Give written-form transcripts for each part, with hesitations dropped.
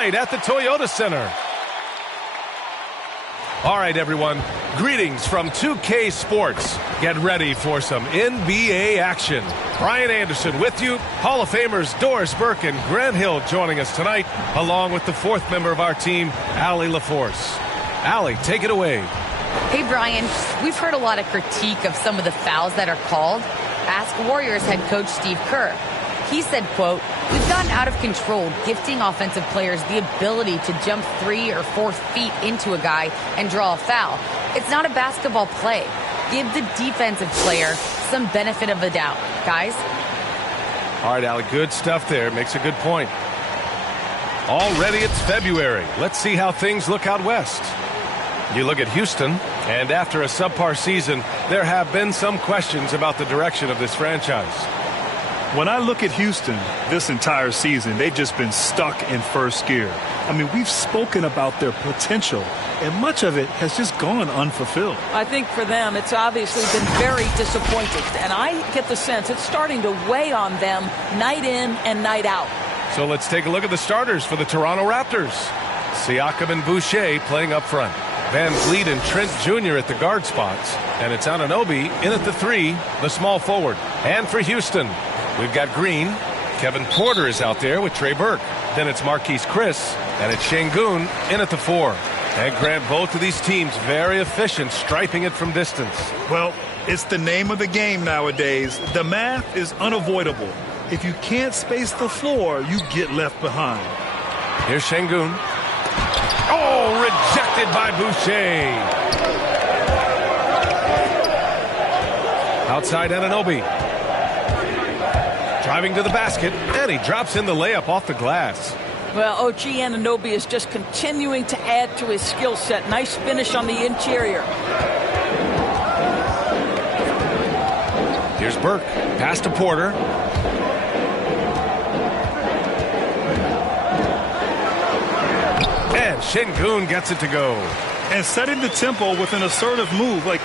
At the Toyota Center. All right, everyone. Greetings from 2K Sports. Get ready for some NBA action. Brian Anderson with you. Hall of Famers Doris Burke and Grant Hill joining us tonight, along with the fourth member of our team, Allie LaForce. Allie, take it away. Hey, Brian. We've heard a lot of critique of some of the fouls that are called. Ask Warriors head coach Steve Kerr. He said, quote, "We've gotten out of control, gifting offensive players the ability to jump 3 or 4 feet into a guy and draw a foul. It's not a basketball play. Give the defensive player some benefit of the doubt, guys." All right, Allie, good stuff there. Makes a good point. Already it's February. Let's see how things look out west. You look at Houston, and after a subpar season, there have been some questions about the direction of this franchise. When I look at Houston this entire season, they've just been stuck in first gear. I mean, we've spoken about their potential, and much of it has just gone unfulfilled. I think for them, it's obviously been very disappointing, and I get the sense it's starting to weigh on them night in and night out. So let's take a look at the starters for the Toronto Raptors. Siakam and Boucher playing up front. Van Vliet and Trent Jr. at the guard spots. And it's Anunoby in at the 3, the small forward. And for Houston, we've got Green. Kevin Porter is out there with Trey Burke. Then it's Marquise Chris. And it's Şengün in at the 4. And Grant, both of these teams very efficient, striping it from distance. Well, it's the name of the game nowadays. The math is unavoidable. If you can't space the floor, you get left behind. Here's Şengün. Oh, rejected by Boucher. Outside Anunoby. Driving to the basket, and he drops in the layup off the glass. Well, OG Anunoby is just continuing to add to his skill set. Nice finish on the interior. Here's Burke. Pass to Porter. And Şengün gets it to go. And setting the tempo with an assertive move. Like,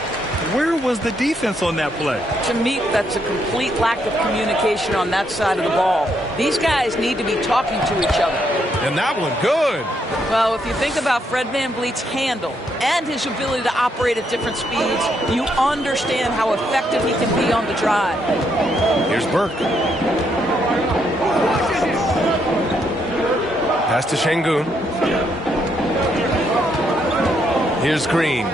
where was the defense on that play? To me, that's a complete lack of communication on that side of the ball. These guys need to be talking to each other. And that one, good. Well, if you think about Fred VanVleet's handle and his ability to operate at different speeds, you understand how effective he can be on the drive. Here's Burke. Pass to Şengün. Here's Green.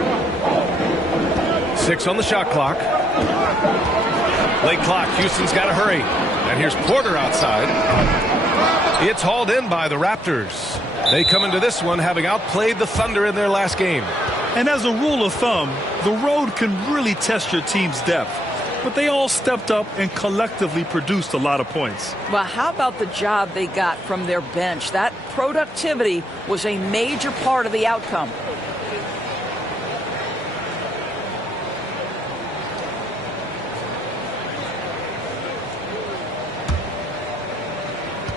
6 on the shot clock. Late clock. Houston's got to hurry. And here's Porter outside. It's hauled in by the Raptors. They come into this one having outplayed the Thunder in their last game. And as a rule of thumb, the road can really test your team's depth. But they all stepped up and collectively produced a lot of points. Well, how about the job they got from their bench? That productivity was a major part of the outcome.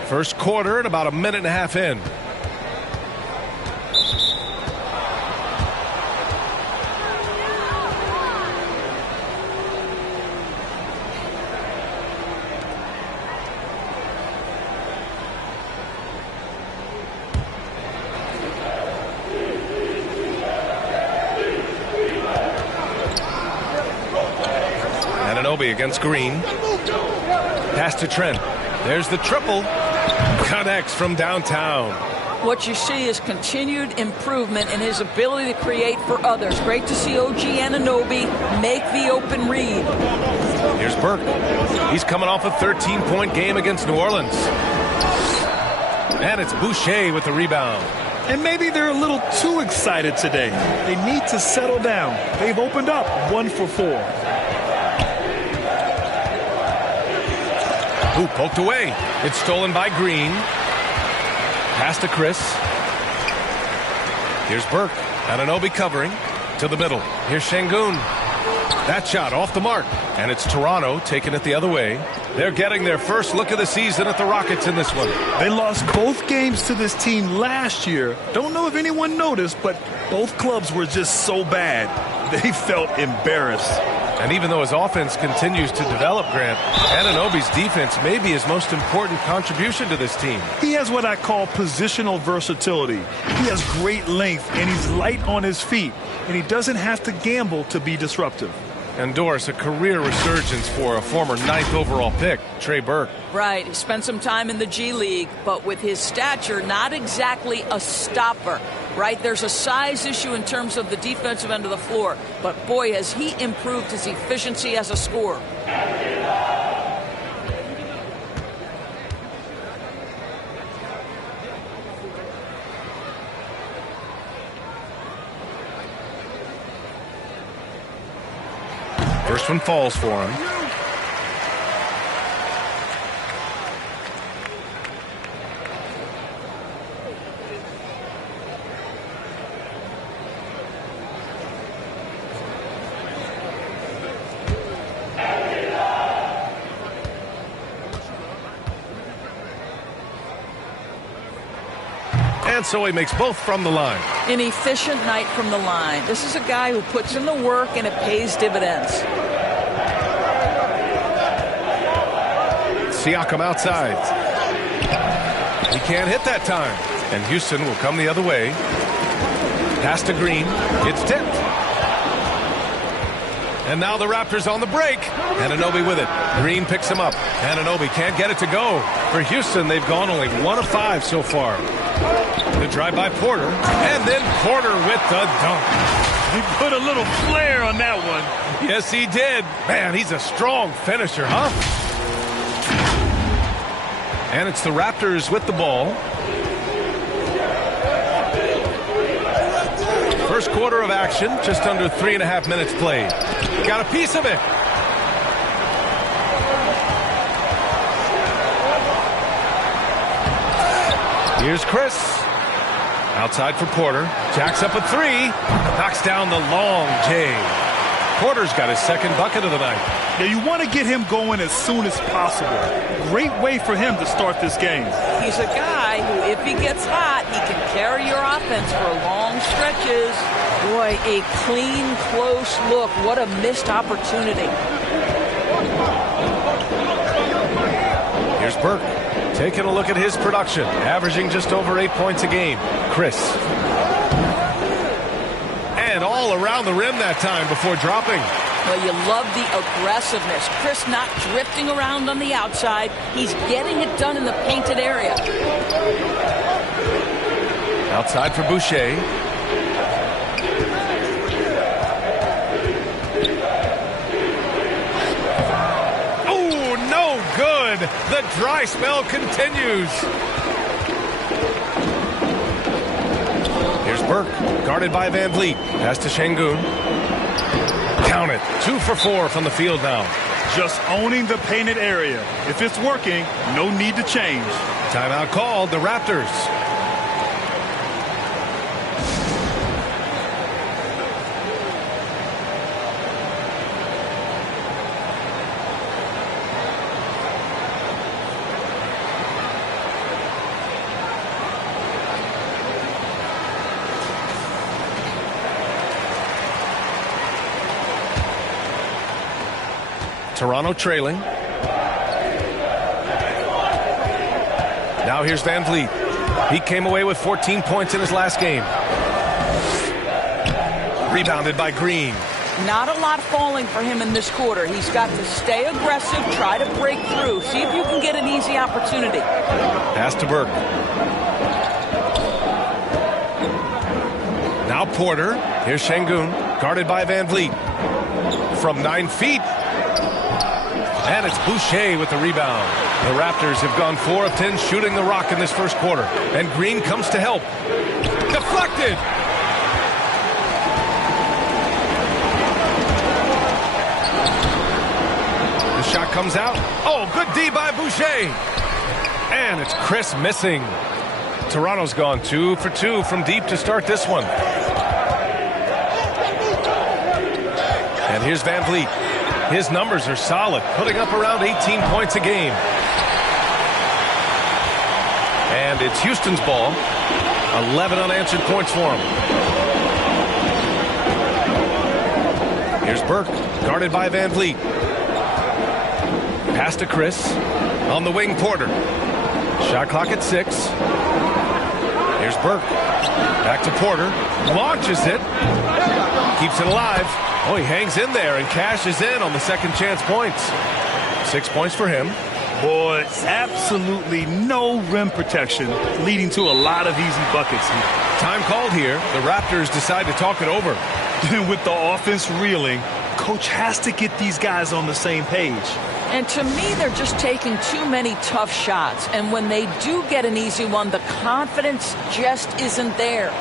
First quarter and about a minute and a half in. Anunoby against Green. Pass to Trent. There's the triple. Connects from downtown. What you see is continued improvement in his ability to create for others. Great to see OG Anunoby make the open read. Here's Burke. He's coming off a 13-point game against New Orleans. And it's Boucher with the rebound. And maybe they're a little too excited today. They need to settle down. They've opened up 1 for 4. Ooh, poked away. It's stolen by Green. Pass to Chris. Here's Burke. Anunoby covering to the middle. Here's Şengün. That shot off the mark. And it's Toronto taking it the other way. They're getting their first look of the season at the Rockets in this one. They lost both games to this team last year. Don't know if anyone noticed, but both clubs were just so bad. They felt embarrassed. And even though his offense continues to develop, Grant, Anunoby's defense may be his most important contribution to this team. He has what I call positional versatility. He has great length, and he's light on his feet, and he doesn't have to gamble to be disruptive. And Doris, a career resurgence for a former 9th overall pick, Trey Burke. Right. He spent some time in the G League, but with his stature, not exactly a stopper. Right? There's a size issue in terms of the defensive end of the floor. But, boy, has he improved his efficiency as a scorer. First one falls for him. And so he makes both from the line. An efficient night from the line. This is a guy who puts in the work and it pays dividends. Siakam outside. He can't hit that time. And Houston will come the other way. Pass to Green. It's tipped. And now the Raptors on the break. Anunoby with it. Green picks him up. Anunoby can't get it to go. For Houston, they've gone only 1 of 5 so far. The drive by Porter. And then Porter with the dunk. He put a little flair on that one. Yes, he did. Man, he's a strong finisher, huh? And it's the Raptors with the ball. First quarter of action, just under 3.5 minutes played. Got a piece of it. Here's Chris. Outside for Porter. Jacks up a 3. Knocks down the long J. Porter's got his second bucket of the night. Yeah, you want to get him going as soon as possible. Great way for him to start this game. He's a guy who, if he gets hot, he can carry your offense for long stretches. Boy, a clean, close look. What a missed opportunity. Here's Burke. Taking a look at his production. Averaging just over 8 points a game. Chris. And all around the rim that time before dropping. Well, you love the aggressiveness. Chris not drifting around on the outside. He's getting it done in the painted area. Outside for Boucher. Oh, no good. The dry spell continues. Here's Burke, guarded by Van Vliet. Pass to Şengün. Count it. 2 for 4 from the field now. Just owning the painted area. If it's working, no need to change. Timeout called, the Raptors. Toronto trailing. Now here's Van Vliet. He came away with 14 points in his last game. Rebounded by Green. Not a lot falling for him in this quarter. He's got to stay aggressive, try to break through. See if you can get an easy opportunity. Pass to Burke. Now Porter. Here's Şengün, guarded by Van Vliet. From 9 feet. And it's Boucher with the rebound. The Raptors have gone 4 of 10 shooting the rock in this first quarter. And Green comes to help. Deflected! The shot comes out. Oh, good D by Boucher. And it's Chris missing. Toronto's gone 2 for 2 from deep to start this one. And here's Van Vliet. His numbers are solid, putting up around 18 points a game. And it's Houston's ball. 11 unanswered points for him. Here's Burke, guarded by Van Vliet. Pass to Chris. On the wing, Porter. Shot clock at 6. Here's Burke. Back to Porter. Launches it. Keeps it alive. Oh, he hangs in there and cashes in on the second chance points. 6 points for him. Boy, absolutely no rim protection, leading to a lot of easy buckets here. Time called here. The Raptors decide to talk it over. With the offense reeling, coach has to get these guys on the same page. And to me, they're just taking too many tough shots. And when they do get an easy one, the confidence just isn't there.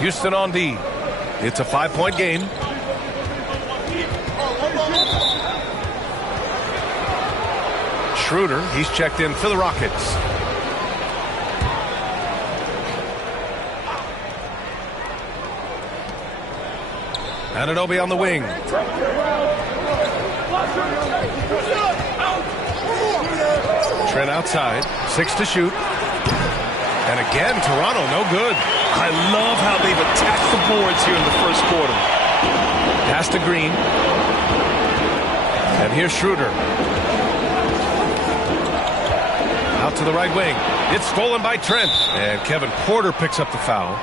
Houston on D. It's a 5-point game. Schroeder, he's checked in for the Rockets. Anunoby on the wing. Trent outside. 6 to shoot. And again, Toronto, no good. I love how they've attacked the boards here in the first quarter. Pass to Green. And here's Schroeder. Out to the right wing. It's stolen by Trent. And Kevin Porter picks up the foul.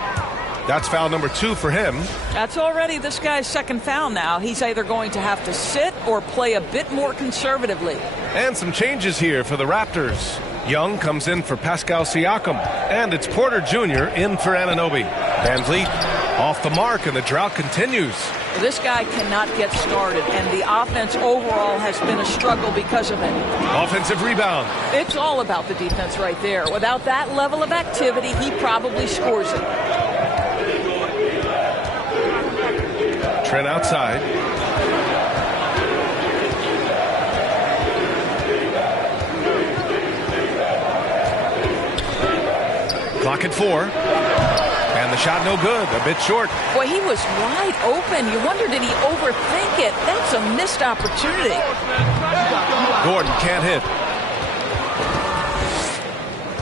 That's foul number 2 for him. That's already this guy's second foul now. He's either going to have to sit or play a bit more conservatively. And some changes here for the Raptors. Young comes in for Pascal Siakam. And it's Porter Jr. in for Anunoby. Van Vliet off the mark, and the drought continues. This guy cannot get started, and the offense overall has been a struggle because of it. Offensive rebound. It's all about the defense right there. Without that level of activity, he probably scores it. Trent outside. Clock at 4. And the shot no good. A bit short. Boy, he was wide open. You wonder, did he overthink it? That's a missed opportunity. Gordon can't hit.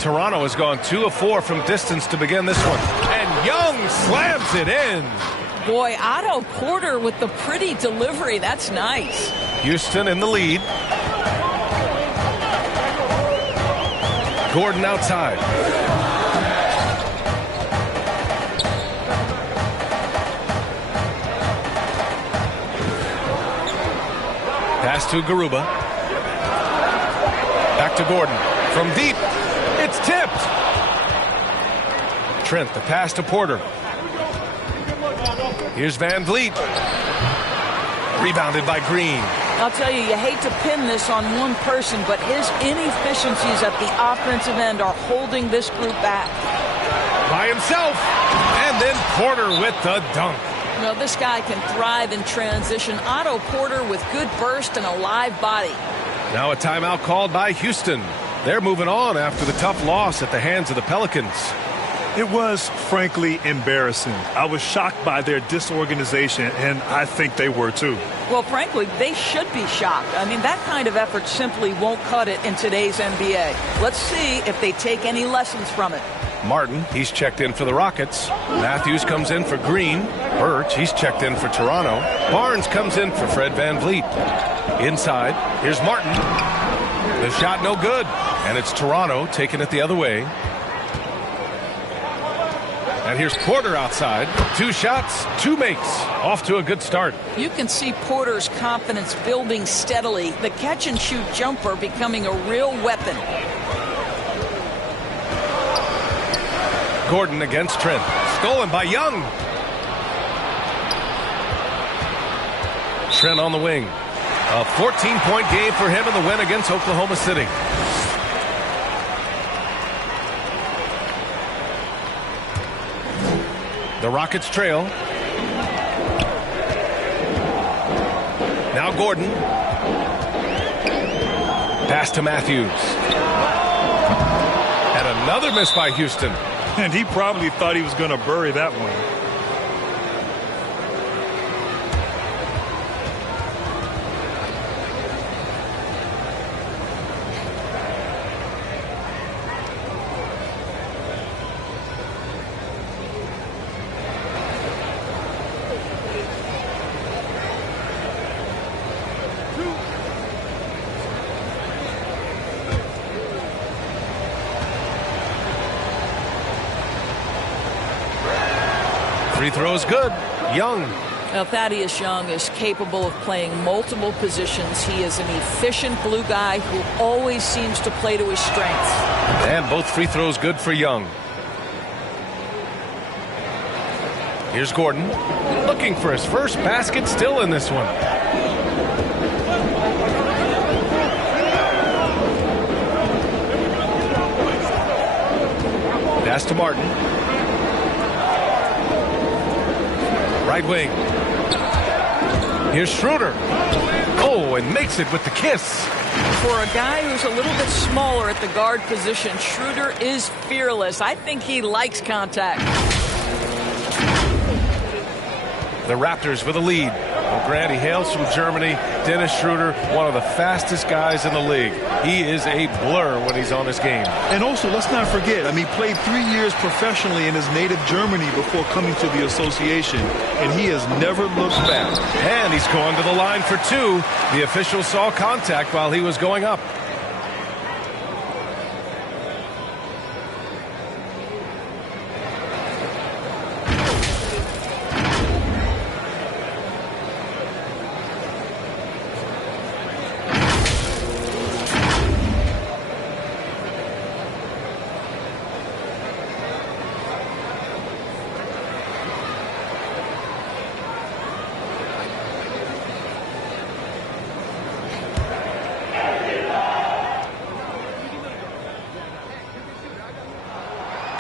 Toronto has gone 2 of 4 from distance to begin this one. And Young slams it in. Boy, Otto Porter with the pretty delivery. That's nice. Houston in the lead. Gordon outside. Pass to Garuba. Back to Gordon. From deep. It's tipped. Trent, the pass to Porter. Here's Van Vliet. Rebounded by Green. I'll tell you, you hate to pin this on one person, but his inefficiencies at the offensive end are holding this group back. By himself. And then Porter with the dunk. No, this guy can thrive in transition. Otto Porter with good burst and a live body. Now a timeout called by Houston. They're moving on after the tough loss at the hands of the Pelicans. It was, frankly, embarrassing. I was shocked by their disorganization, and I think they were too. Well, frankly, they should be shocked. I mean, that kind of effort simply won't cut it in today's NBA. Let's see if they take any lessons from it. Martin, he's checked in for the Rockets. Matthews comes in for Green. Birch, he's checked in for Toronto. Barnes comes in for Fred Van Vliet. Inside, here's Martin. The shot no good. And it's Toronto taking it the other way. And here's Porter outside. 2 shots, 2 makes. Off to a good start. You can see Porter's confidence building steadily. The catch-and-shoot jumper becoming a real weapon. Gordon against Trent. Stolen by Young. Trent on the wing. A 14-point game for him in the win against Oklahoma City. The Rockets trail. Now Gordon. Pass to Matthews. And another miss by Houston. And he probably thought he was going to bury that one. Free throw is good. Young. Now, Thaddeus Young is capable of playing multiple positions. He is an efficient glue guy who always seems to play to his strengths. And both free throws good for Young. Here's Gordon, looking for his first basket, still in this one. Pass to Martin. Right wing. Here's Schroeder. Oh, and makes it with the kiss. For a guy who's a little bit smaller at the guard position, Schroeder is fearless. I think he likes contact. The Raptors with a lead. Well, Grant, he hails from Germany. Dennis Schroeder, one of the fastest guys in the league. He is a blur when he's on his game. And also, let's not forget, he played 3 years professionally in his native Germany before coming to the association, and he has never looked back. And he's going to the line for 2. The official saw contact while he was going up.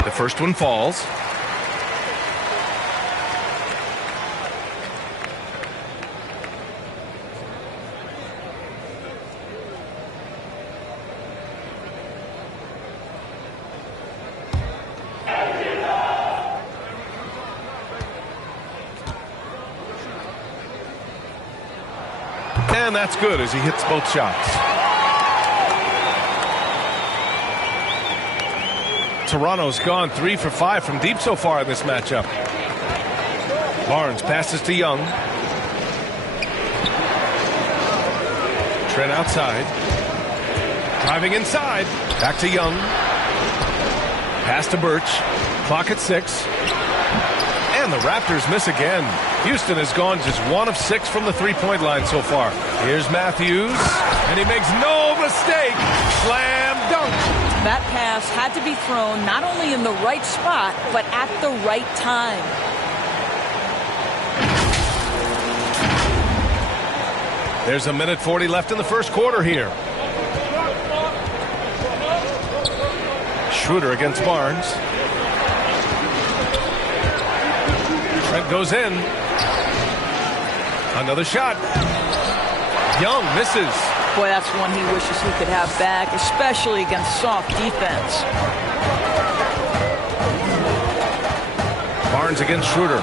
The first one falls. And that's good as he hits both shots. Toronto's gone 3 for 5 from deep so far in this matchup. Barnes passes to Young. Trent outside. Driving inside. Back to Young. Pass to Birch. Clock at 6. And the Raptors miss again. Houston has gone just 1 of 6 from the three-point line so far. Here's Matthews. And he makes no mistake. Slam dunk. That pass had to be thrown not only in the right spot, but at the right time. There's 1:40 left in the first quarter here. Schroeder against Barnes. Trent goes in. Another shot. Young misses. Boy, that's one he wishes he could have back, especially against soft defense. Barnes against Schroeder.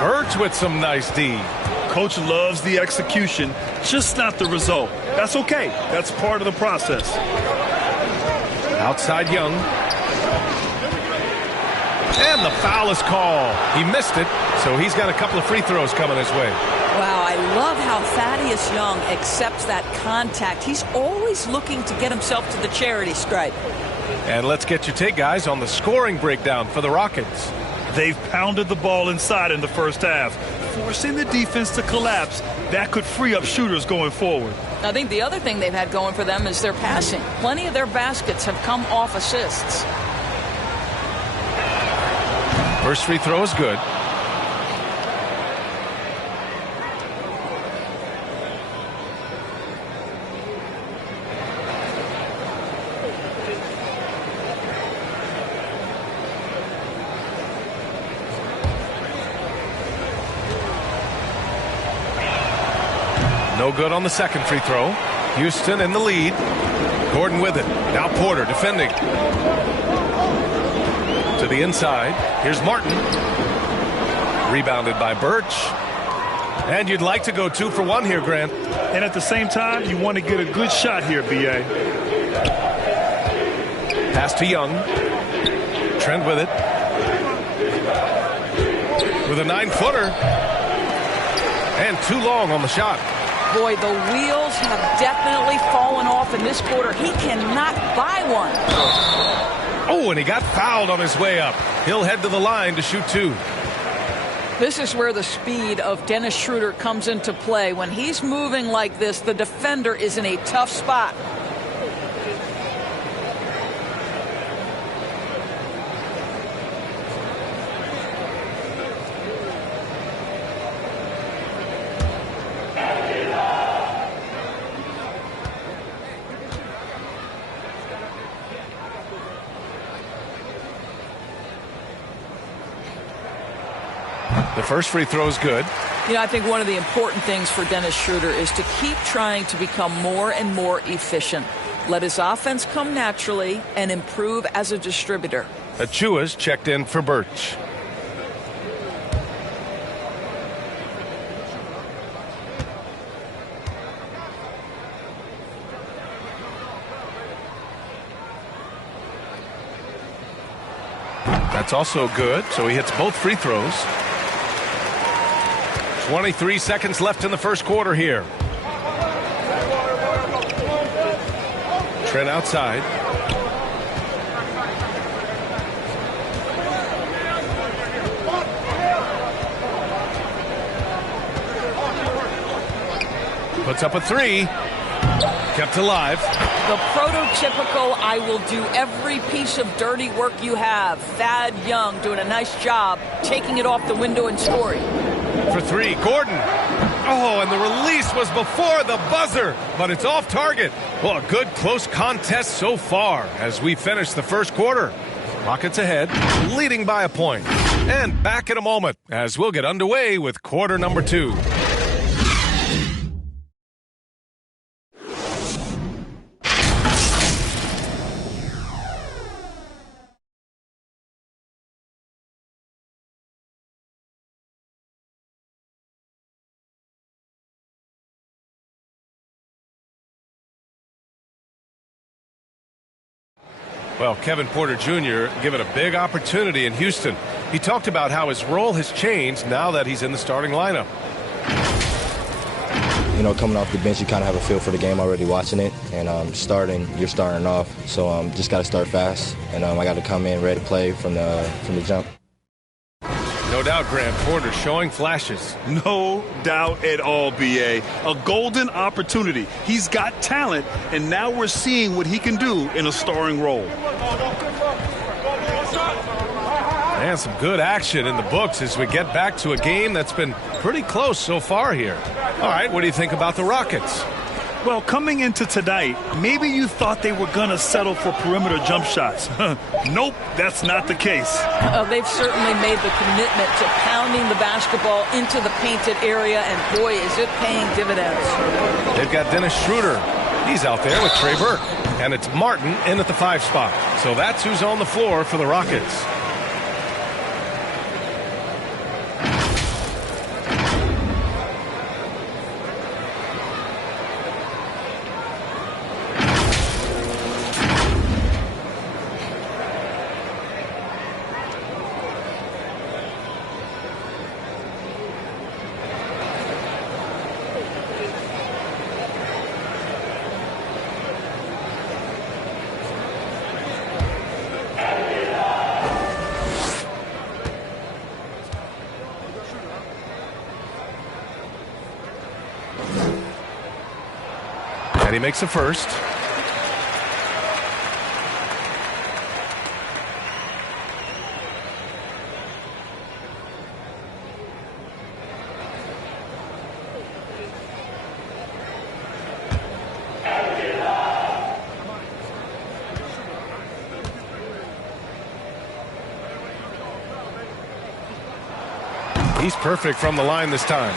Birch with some nice D. Coach loves the execution, just not the result. That's okay. That's part of the process. Outside Young. And the foul is called. He missed it, so he's got a couple of free throws coming his way. Wow, I love how Thaddeus Young accepts that contact. He's always looking to get himself to the charity stripe. And let's get your take, guys, on the scoring breakdown for the Rockets. They've pounded the ball inside in the first half, forcing the defense to collapse. That could free up shooters going forward. I think the other thing they've had going for them is their passing. Plenty of their baskets have come off assists. First free throw is good. No good on the second free throw. Houston in the lead. Gordon with it. Now Porter defending. To the inside. Here's Martin. Rebounded by Birch. And you'd like to go 2 for 1 here, Grant. And at the same time, you want to get a good shot here, B.A. Pass to Young. Trent with it. With a 9-footer. And too long on the shot. Boy, the wheels have definitely fallen off in this quarter. He cannot buy one. Oh, and he got fouled on his way up. He'll head to the line to shoot 2. This is where the speed of Dennis Schroeder comes into play. When he's moving like this, the defender is in a tough spot. The first free throw is good. You know, I think one of the important things for Dennis Schroeder is to keep trying to become more and more efficient. Let his offense come naturally and improve as a distributor. Achua's checked in for Birch. That's also good, so he hits both free throws. 23 seconds left in the first quarter here. Trent outside. Puts up a 3. Kept alive. The prototypical I will do every piece of dirty work you have. Thad Young doing a nice job taking it off the window and scoring. For 3, Gordon. Oh, and the release was before the buzzer, but it's off target. Well, a good close contest so far as we finish the first quarter. Rockets ahead, leading by a point. And back in a moment as we'll get underway with quarter number 2. Well, Kevin Porter Jr. given a big opportunity in Houston. He talked about how his role has changed now that he's in the starting lineup. You know, coming off the bench, you kind of have a feel for the game already watching it. And you're starting off. So just got to start fast. And I got to come in ready to play from the jump. No doubt, Grant, Porter showing flashes. No doubt at all, B.A. A golden opportunity. He's got talent, and now we're seeing what he can do in a starring role. And some good action in the books as we get back to a game that's been pretty close so far here. All right, what do you think about the Rockets? Well, coming into tonight, maybe you thought they were going to settle for perimeter jump shots. Nope, that's not the case. They've certainly made the commitment to pounding the basketball into the painted area, and boy, is it paying dividends. They've got Dennis Schroeder. He's out there with Trey Burke. And it's Martin in at the 5 spot. So that's who's on the floor for the Rockets. And he makes the first. He's perfect from the line this time.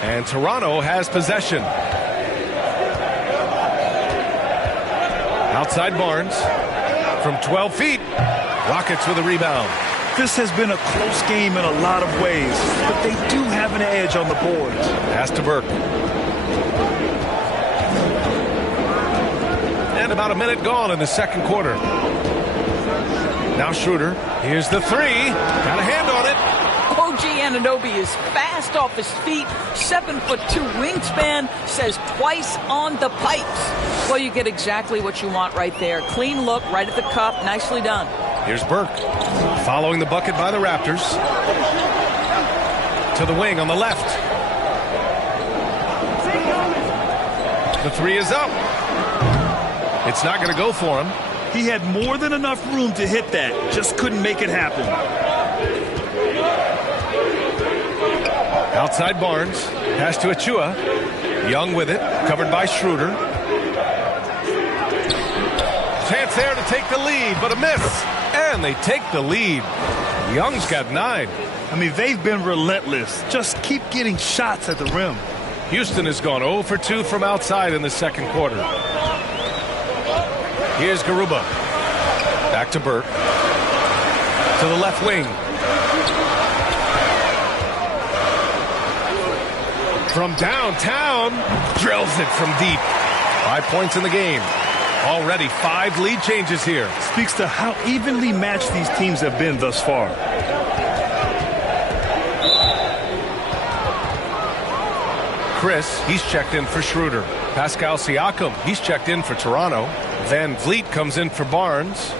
And Toronto has possession. Outside Barnes from 12 feet. Rockets with a rebound. This has been a close game in a lot of ways, but they do have an edge on the boards. Pass to Burke. And about a minute gone in the second quarter. Now Schroeder. Here's the 3. Got a hand on it. OG Anunoby is fast off his feet, 7'2" wingspan, says twice on the pipes. Well, you get exactly what you want right there. Clean look, right at the cup, nicely done. Here's Burke, following the bucket by the Raptors. To the wing on the left. The three is up. It's not going to go for him. He had more than enough room to hit that, just couldn't make it happen. Outside Barnes, pass to Achua. Young with it, covered by Schroeder. Chance there to take the lead, but a miss. And they take the lead. Young's got 9. I mean, they've been relentless. Just keep getting shots at the rim. Houston has gone 0 for 2 from outside in the second quarter. Here's Garuba. Back to Burke. To the left wing. From downtown. Drills it from deep. 5 points in the game. Already 5 lead changes here. Speaks to how evenly matched these teams have been thus far. Chris, he's checked in for Schroeder. Pascal Siakam, he's checked in for Toronto. Van Vliet comes in for Barnes.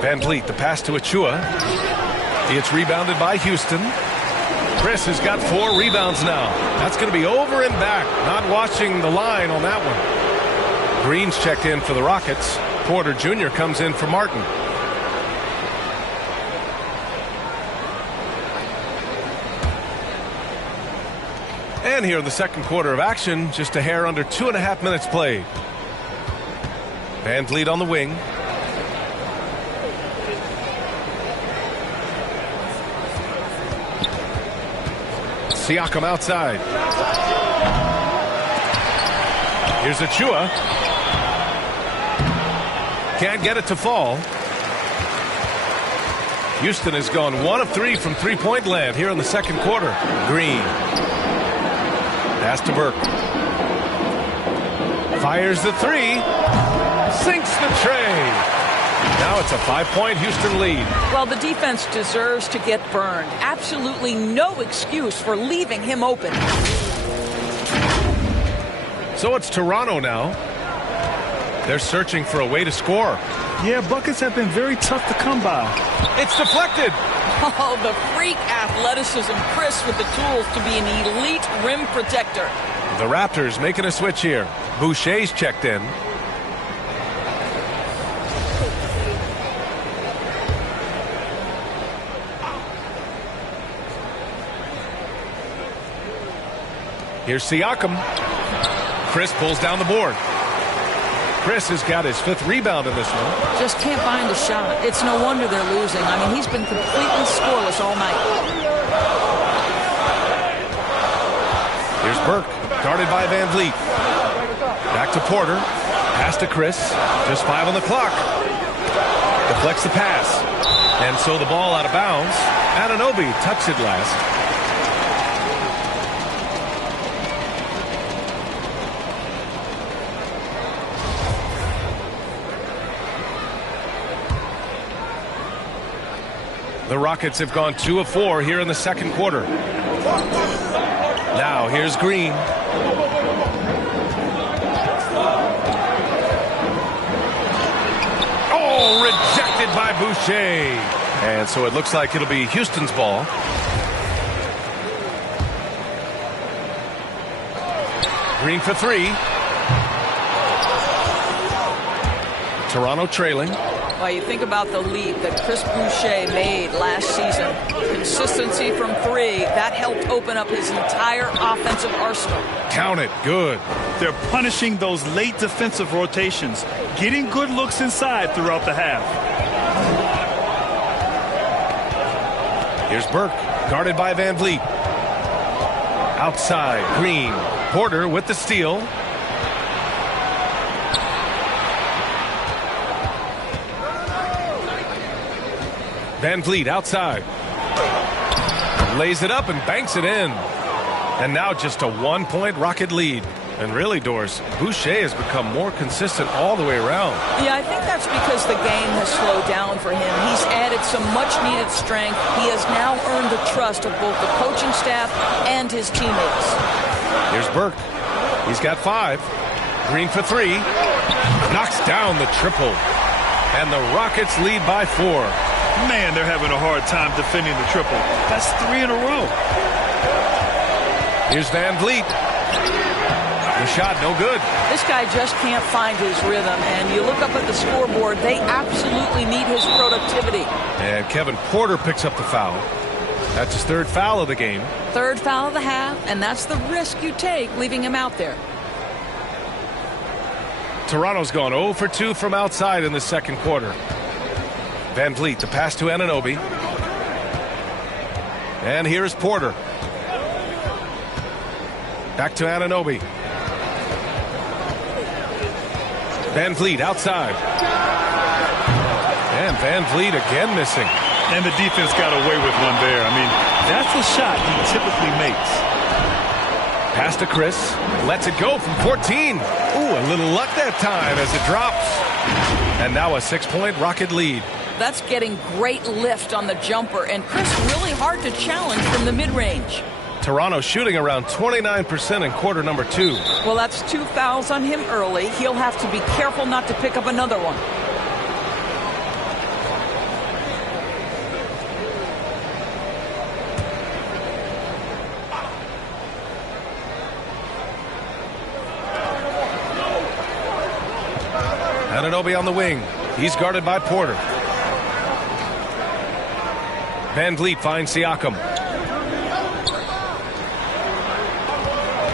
Van Vliet, the pass to Achua. It's rebounded by Houston. Chris has got 4 rebounds now. That's going to be over and back. Not watching the line on that one. Green's checked in for the Rockets. Porter Jr. comes in for Martin. And here in the second quarter of action, just a hair under 2.5 minutes played. Van Vliet on the wing. Siakam outside. Here's Achua. Can't get it to fall. Houston has gone 1 of 3 from three-point land here in the second quarter. Green. Pass to Burke. Fires the 3. Sinks the tray. Now it's a 5-point Houston lead. Well, the defense deserves to get burned. Absolutely no excuse for leaving him open. So it's Toronto now. They're searching for a way to score. Yeah, buckets have been very tough to come by. It's deflected. Oh, the freak athleticism. Chris with the tools to be an elite rim protector. The Raptors making a switch here. Boucher's checked in. Here's Siakam. Chris pulls down the board. Chris has got his 5th rebound in this one. Just can't find a shot. It's no wonder they're losing. I mean, he's been completely scoreless all night. Here's Burke, guarded by Van Vliet. Back to Porter. Pass to Chris. Just 5 on the clock. Deflects the pass. And so the ball out of bounds. Anunoby touched it last. The Rockets have gone 2 of 4 here in the second quarter. Now here's Green. Oh, rejected by Boucher. And so it looks like it'll be Houston's ball. Green for 3. Toronto trailing. Well, you think about the leap that Chris Boucher made last season. Consistency from 3. That helped open up his entire offensive arsenal. Count it. Good. They're punishing those late defensive rotations, getting good looks inside throughout the half. Here's Burke, guarded by Van Vliet. Outside, Green. Porter with the steal. Van Vliet outside. Lays it up and banks it in. And now just a 1-point Rocket lead. And really, Doris, Boucher has become more consistent all the way around. Yeah, I think that's because the game has slowed down for him. He's added some much-needed strength. He has now earned the trust of both the coaching staff and his teammates. Here's Burke. He's got 5. Green for 3. Knocks down the triple. And the Rockets lead by 4. Man, they're having a hard time defending the triple. That's 3 in a row. Here's Van Vliet. The shot, no good. This guy just can't find his rhythm, and you look up at the scoreboard, they absolutely need his productivity. And Kevin Porter picks up the foul. That's his 3rd foul of the game. 3rd foul of the half, and that's the risk you take leaving him out there. Toronto's gone 0 for 2 from outside in the 2nd quarter. Van Vliet, the pass to Anunoby. And here's Porter. Back to Anunoby. Van Vliet outside. And Van Vliet again missing. And the defense got away with one there. I mean, that's a shot he typically makes. Pass to Chris. Lets it go from 14. Ooh, a little luck that time as it drops. And now a 6-point Rocket lead. That's getting great lift on the jumper, and Chris really hard to challenge from the mid-range. Toronto shooting around 29% in quarter number 2. Well, that's 2 fouls on him early. He'll have to be careful not to pick up another one. Anunoby on the wing. He's guarded by Porter. Van Vliet finds Siakam.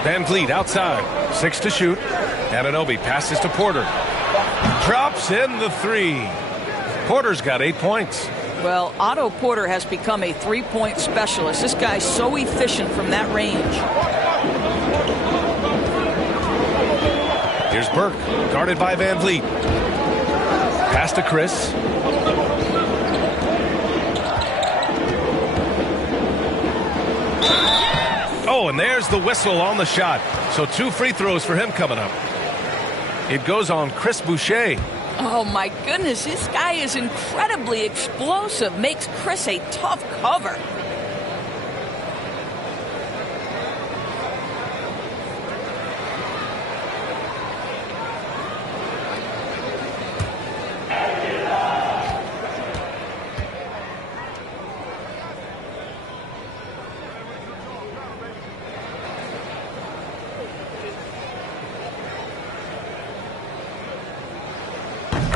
Van Vliet outside. 6 to shoot. Anunoby passes to Porter. Drops in the 3. Porter's got 8 points. Well, Otto Porter has become a 3-point specialist. This guy's so efficient from that range. Here's Burke, guarded by Van Vliet. Pass to Chris. Oh, and there's the whistle on the shot. So 2 free throws for him coming up. It goes on Chris Boucher. Oh, my goodness. This guy is incredibly explosive. Makes Chris a tough cover.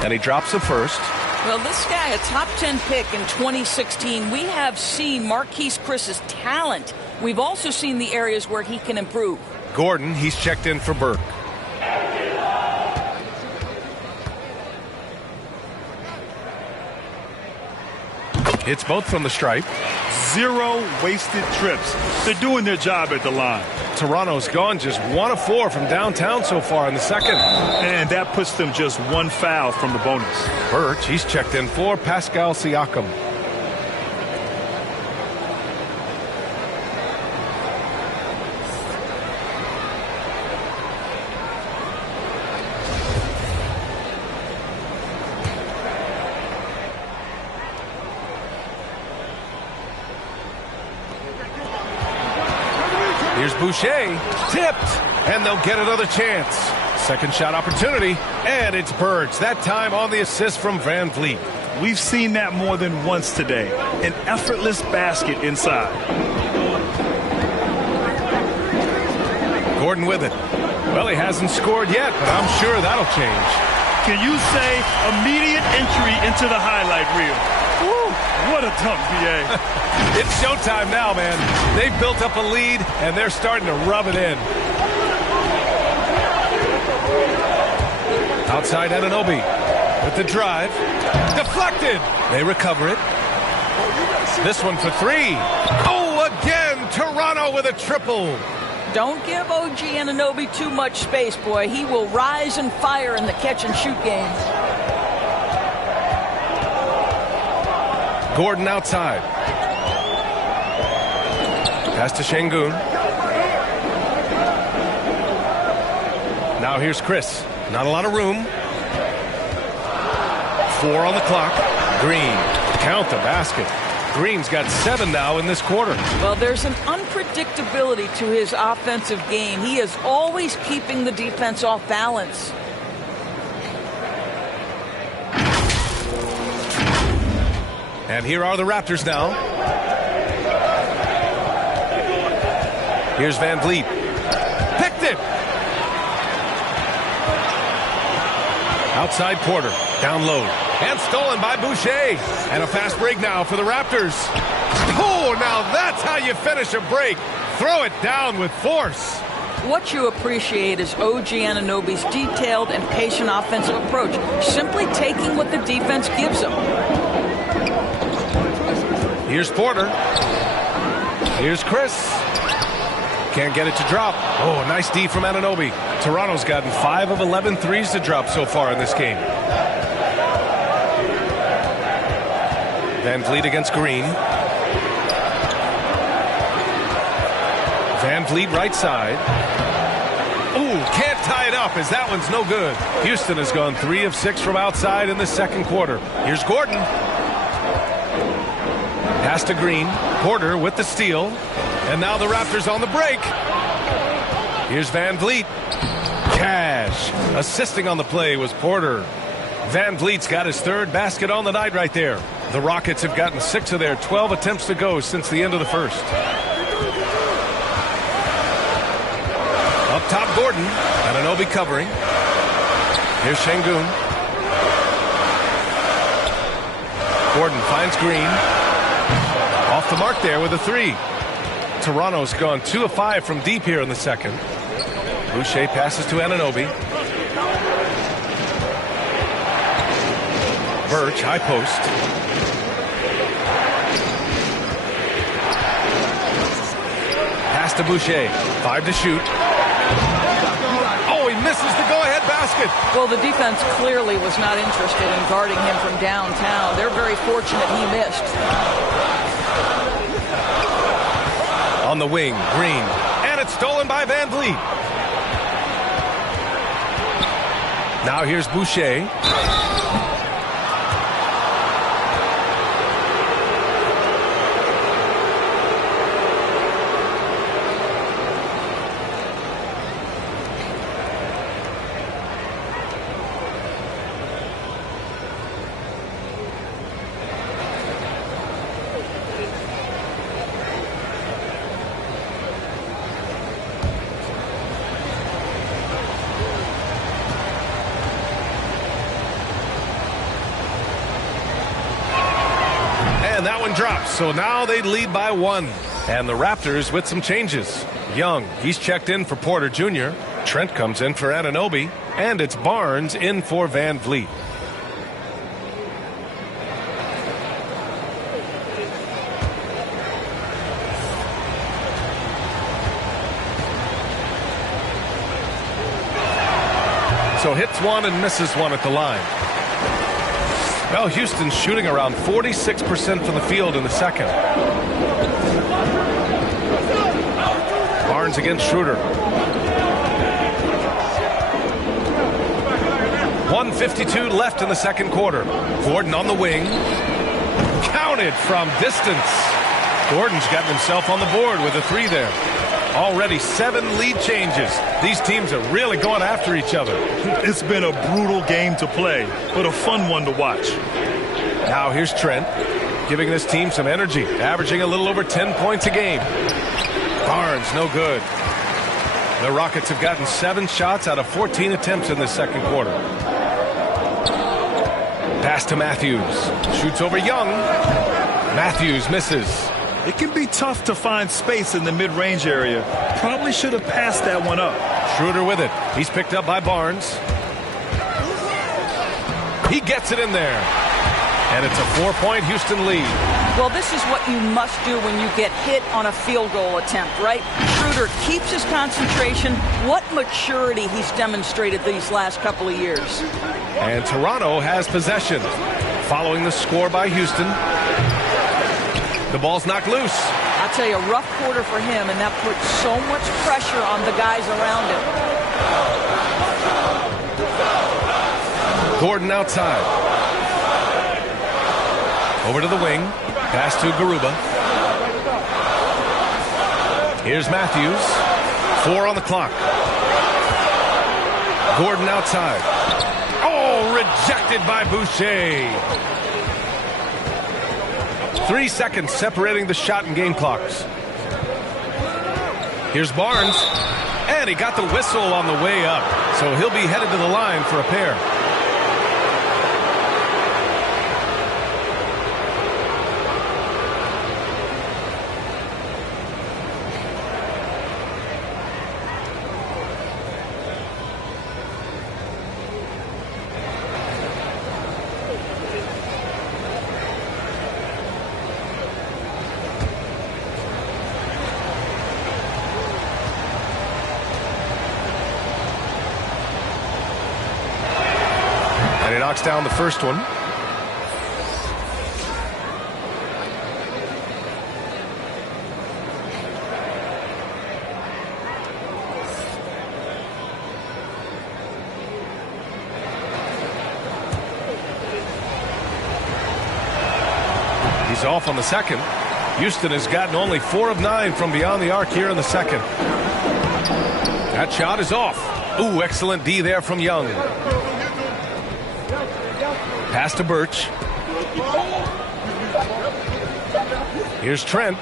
And he drops the first. Well, this guy, a top 10 pick in 2016, we have seen Marquise Chris's talent. We've also seen the areas where he can improve. Gordon, he's checked in for Burke. Hits both from the stripe. 0 wasted trips. They're doing their job at the line. Toronto's gone just 1 of 4 from downtown so far in the 2nd. And that puts them just 1 foul from the bonus. Birch, he's checked in for Pascal Siakam. Here's Boucher, tipped, and they'll get another chance. Second shot opportunity, and it's Birch, that time on the assist from Van Vliet. We've seen that more than once today. An effortless basket inside. Gordon with it. Well, he hasn't scored yet, but I'm sure that'll change. Can you say immediate entry into the highlight reel? Woo, what a dunk, B.A. It's showtime now, man. They've built up a lead, and they're starting to rub it in. Outside Anunoby with the drive. Deflected. They recover it. This one for 3. Oh, again, Toronto with a triple. Don't give OG Anunoby too much space, boy. He will rise and fire in the catch-and-shoot games. Gordon outside. Pass to Şengün. Now here's Chris. Not a lot of room. 4 on the clock. Green. Count the basket. Green's got 7 now in this quarter. Well, there's an unpredictability to his offensive game. He is always keeping the defense off balance. And here are the Raptors now. Here's Van Vliet. Picked it! Outside Porter. Down low. And stolen by Boucher. And a fast break now for the Raptors. Oh, now that's how you finish a break. Throw it down with force. What you appreciate is OG Anunoby's detailed and patient offensive approach. Simply taking what the defense gives him. Here's Porter. Here's Chris. Can't get it to drop. Oh, nice D from Anunoby. Toronto's gotten 5 of 11 threes to drop so far in this game. Van Vliet against Green. Van Vliet right side. Ooh, can't tie it up as that one's no good. Houston has gone 3 of 6 from outside in the second quarter. Here's Gordon. Pass to Green. Porter with the steal. And now the Raptors on the break. Here's Van Vliet. Cash. Assisting on the play was Porter. Van Vliet's got his 3rd basket on the night right there. The Rockets have gotten 6 of their 12 attempts to go since the end of the first. Up top, Gordon. Anunoby covering. Here's Şengün. Gordon finds Green. Off the mark there with a 3. Toronto's gone 2 of 5 from deep here in the second. Boucher passes to Anunoby. Birch, high post. Pass to Boucher. 5 to shoot. Oh, he misses the go-ahead basket. Well, the defense clearly was not interested in guarding him from downtown. They're very fortunate he missed. On the wing, Green. And it's stolen by Van Vliet. Now here's Boucher. And that one drops, so now they lead by 1. And the Raptors with some changes. Young, he's checked in for Porter Jr. Trent comes in for Anunoby. And it's Barnes in for Van Vliet. So hits 1 and misses 1 at the line. Well, Houston's shooting around 46% from the field in the second. Barnes against Schroeder. 1:52 left in the second quarter. Gordon on the wing. Counted from distance. Gordon's gotten himself on the board with a 3 there. Already 7 lead changes. These teams are really going after each other. It's been a brutal game to play, but a fun one to watch. Now here's Trent, giving this team some energy, averaging a little over 10 points a game. Barnes, no good. The Rockets have gotten 7 shots out of 14 attempts in the second quarter. Pass to Matthews. Shoots over Young. Matthews misses. It can be tough to find space in the mid-range area. Probably should have passed that one up. Schroeder with it. He's picked up by Barnes. He gets it in there. And it's a 4-point Houston lead. Well, this is what you must do when you get hit on a field goal attempt, right? Schroeder keeps his concentration. What maturity he's demonstrated these last couple of years. And Toronto has possession. Following the score by Houston. The ball's knocked loose. I'll tell you, a rough quarter for him, and that puts so much pressure on the guys around him. Gordon outside. Over to the wing. Pass to Garuba. Here's Matthews. 4 on the clock. Gordon outside. Oh, rejected by Boucher. 3 seconds separating the shot and game clocks. Here's Barnes. And he got the whistle on the way up. So he'll be headed to the line for a pair. Knocks down the first one. He's off on the second. Houston has gotten only 4 of 9 from beyond the arc here in the second. That shot is off. Ooh, excellent D there from Young. Pass to Birch. Here's Trent.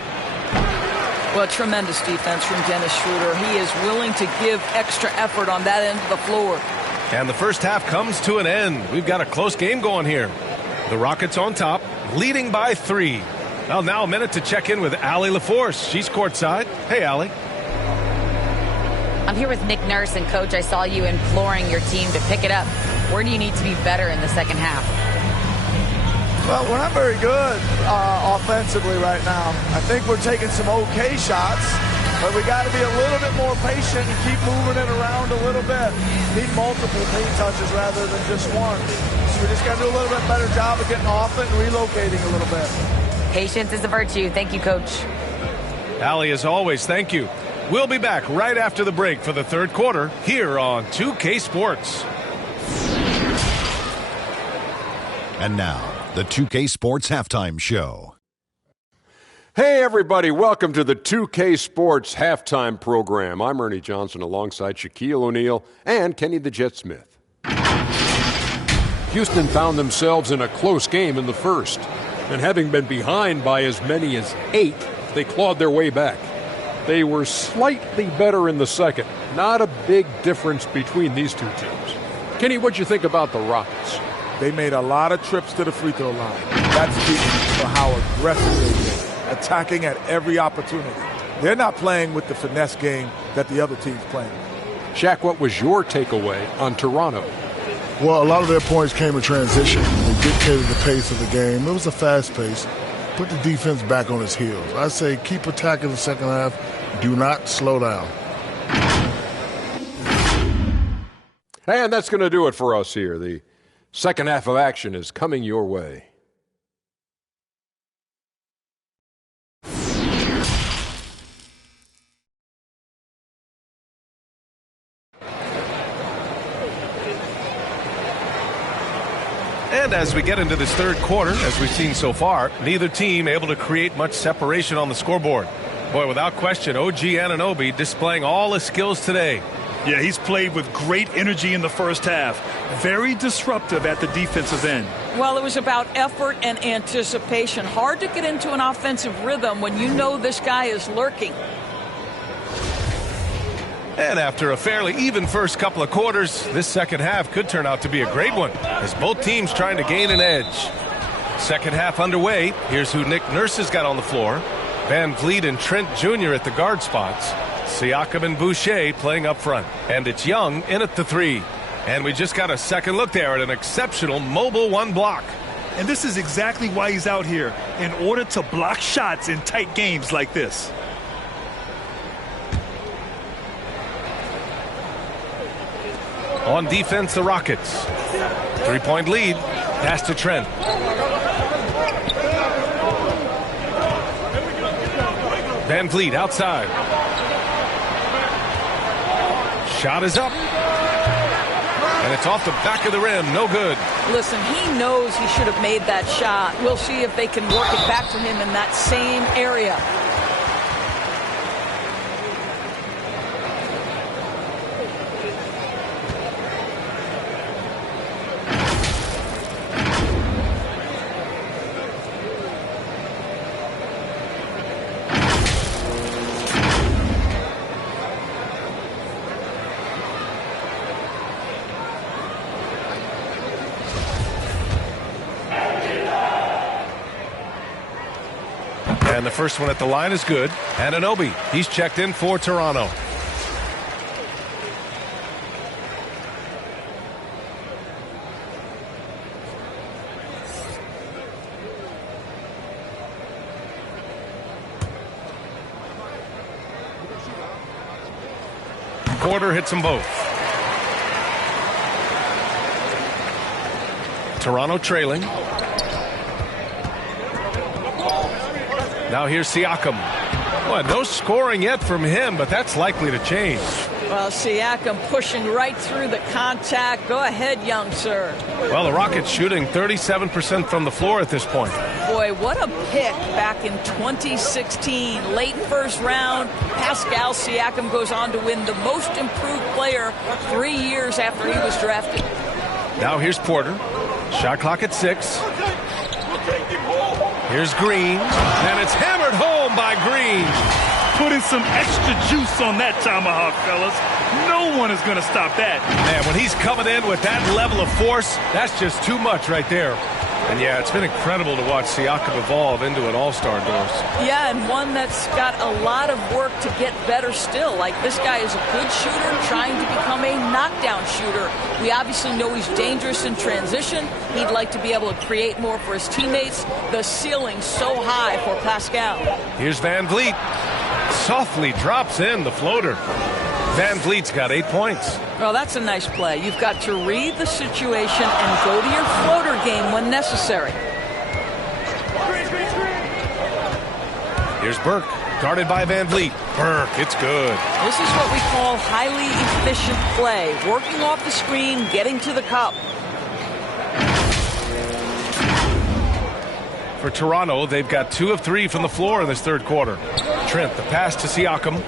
Well, tremendous defense from Dennis Schroeder. He is willing to give extra effort on that end of the floor. And the first half comes to an end. We've got a close game going here. The Rockets on top, leading by 3. Well, now a minute to check in with Allie LaForce. She's courtside. Hey, Allie. I'm here with Nick Nurse, and Coach, I saw you imploring your team to pick it up. Where do you need to be better in the second half? Well, we're not very good offensively right now. I think we're taking some okay shots, but we got to be a little bit more patient and keep moving it around a little bit. Need multiple paint touches rather than just one. So we just got to do a little bit better job of getting off it and relocating a little bit. Patience is a virtue. Thank you, Coach. Allie, as always, thank you. We'll be back right after the break for the third quarter here on 2K Sports. And now, the 2K Sports Halftime Show. Hey, everybody. Welcome to the 2K Sports Halftime Program. I'm Ernie Johnson alongside Shaquille O'Neal and Kenny the Jet Smith. Houston found themselves in a close game in the first. And having been behind by as many as 8, they clawed their way back. They were slightly better in the second. Not a big difference between these two teams. Kenny, what'd you think about the Rockets? They made a lot of trips to the free throw line. That speaks for how aggressive they are, attacking at every opportunity. They're not playing with the finesse game that the other team's playing. Shaq, what was your takeaway on Toronto? Well, a lot of their points came in transition. They dictated the pace of the game. It was a fast pace. Put the defense back on its heels. I say keep attacking the second half. Do not slow down. And that's going to do it for us here. The second half of action is coming your way. And as we get into this third quarter, as we've seen so far, neither team able to create much separation on the scoreboard. Boy, without question, OG Anunoby displaying all his skills today. Yeah, he's played with great energy in the first half. Very disruptive at the defensive end. Well, it was about effort and anticipation. Hard to get into an offensive rhythm when you know this guy is lurking. And after a fairly even first couple of quarters, this second half could turn out to be a great one, as both teams trying to gain an edge. Second half underway. Here's who Nick Nurse has got on the floor. Van Vliet and Trent Jr. at the guard spots. Siakam and Boucher playing up front. And it's Young in at the 3. And we just got a second look there at an exceptional mobile one block. And this is exactly why he's out here, in order to block shots in tight games like this. On defense, the Rockets. 3-point lead. Pass to Trent. Van Vliet outside. Shot is up. And it's off the back of the rim. No good. Listen, he knows he should have made that shot. We'll see if they can work it back to him in that same area. And the first one at the line is good. Anunoby, he's checked in for Toronto. Porter hits them both. Toronto trailing. Now here's Siakam. Well, no scoring yet from him, but that's likely to change. Well, Siakam pushing right through the contact. Go ahead, young sir. Well, the Rockets shooting 37% from the floor at this point. Boy, what a pick back in 2016. Late first round, Pascal Siakam goes on to win the most improved player 3 years after he was drafted. Now here's Porter. Shot clock at 6. Here's Green, and it's hammered home by Green. Putting some extra juice on that tomahawk, fellas. No one is going to stop that. Man, when he's coming in with that level of force, that's just too much right there. And yeah, it's been incredible to watch Siakam evolve into an all-star, Doris. Yeah, and one that's got a lot of work to get better still. Like, this guy is a good shooter trying to become a knockdown shooter. We obviously know he's dangerous in transition. He'd like to be able to create more for his teammates. The ceiling's so high for Pascal. Here's Van Vliet. Softly drops in the floater. Van Vliet's got 8 points. Well, that's a nice play. You've got to read the situation and go to your floater game when necessary. Here's Burke, guarded by Van Vliet. Burke, it's good. This is what we call highly efficient play. Working off the screen, getting to the cup. For Toronto, they've got 2 of 3 from the floor in this third quarter. Trent, the pass to Siakam.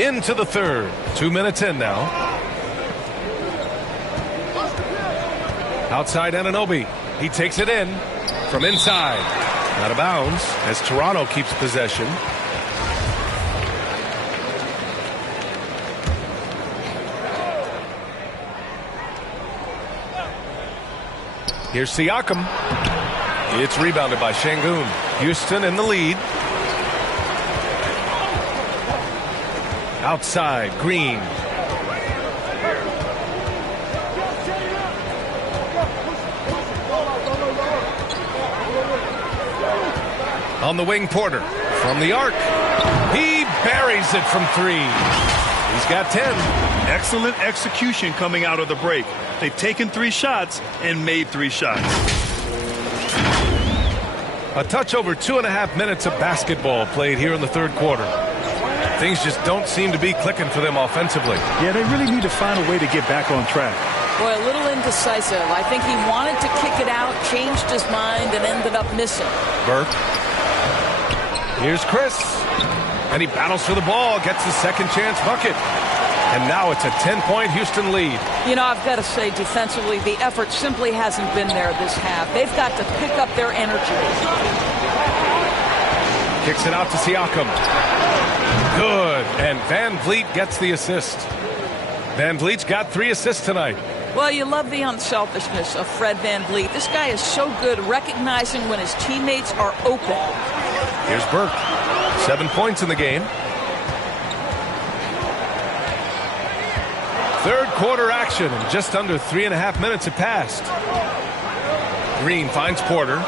Into the third. 2 minutes in now. Outside Anunoby. He takes it in from inside. Out of bounds as Toronto keeps possession. Here's Siakam. It's rebounded by Şengün. Houston in the lead. Outside, Green. On the wing, Porter. From the arc. He buries it from 3. He's got 10. Excellent execution coming out of the break. They've taken 3 shots and made 3 shots. A touch over 2.5 minutes of basketball played here in the third quarter. Things just don't seem to be clicking for them offensively. Yeah, they really need to find a way to get back on track. Boy, a little indecisive. I think he wanted to kick it out, changed his mind, and ended up missing. Burke. Here's Chris. And he battles for the ball, gets the second chance bucket. And now it's a 10-point Houston lead. You know, I've got to say, defensively, the effort simply hasn't been there this half. They've got to pick up their energy. Kicks it out to Siakam. Good. And Van Vliet gets the assist. Van Vliet's got 3 assists tonight. Well, you love the unselfishness of Fred Van Vliet. This guy is so good recognizing when his teammates are open. Here's Burke. 7 points in the game. Third quarter action, and just under 3.5 minutes have passed. Green finds Porter.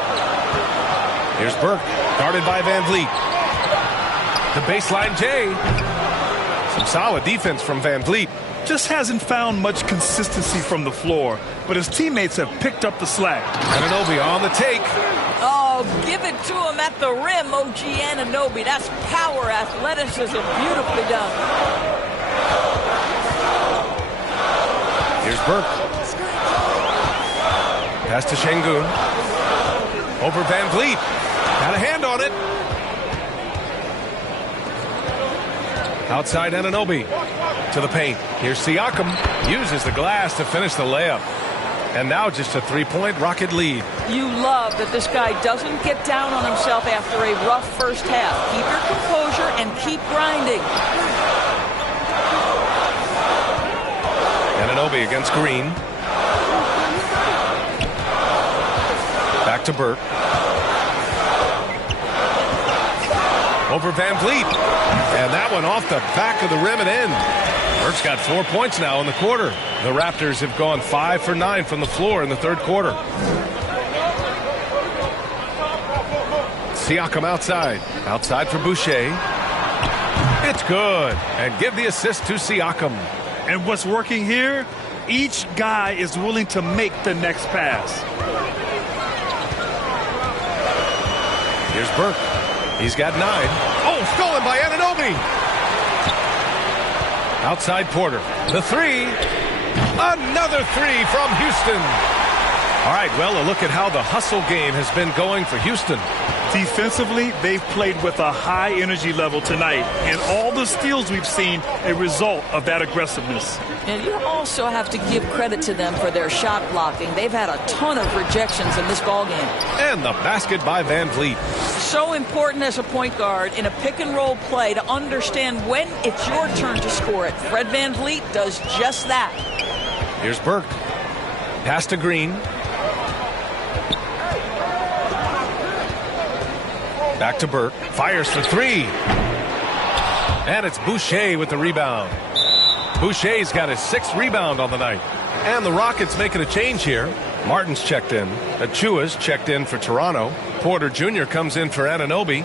Here's Burke, guarded by Van Vliet. The baseline J. Some solid defense from Van Vliet. Just hasn't found much consistency from the floor, but his teammates have picked up the slack. Anunoby on the take. Oh, Oh, give it to him at the rim, OG Anunoby. That's power, athleticism, beautifully done. Here's Burke. Pass to Şengün. Over Van Vliet. Got a hand on it. Outside Anunoby. To the paint. Here's Siakam. Uses the glass to finish the layup. And now just a three-point Rocket lead. You love that this guy doesn't get down on himself after a rough first half. Keep your composure and keep grinding. Anunoby against Green. Back to Burke. Over Van Vliet. And that one off the back of the rim and in. Burke's got 4 points now in the quarter. The Raptors have gone 5 for 9 from the floor in the third quarter. Siakam outside. Outside for Boucher. It's good. And give the assist to Siakam. And what's working here? Each guy is willing to make the next pass. Here's Burke. He's got 9. Oh, stolen by Anunoby. Outside Porter. The three. Another three from Houston. All right, well, a look at how the hustle game has been going for Houston. Defensively, they've played with a high energy level tonight, and all the steals we've seen a result of that aggressiveness. And you also have to give credit to them for their shot blocking. They've had a ton of rejections in this ballgame. And the basket by Van Vliet. So important as a point guard in a pick-and-roll play to understand when it's your turn to score it. Fred Van Vliet does just that. Here's Burke. Pass to Green. Back to Burke. Fires for three. And it's Boucher with the rebound. Boucher's got his 6th rebound on the night. And the Rockets making a change here. Martin's checked in. Achua's checked in for Toronto. Porter Jr. comes in for Anunoby.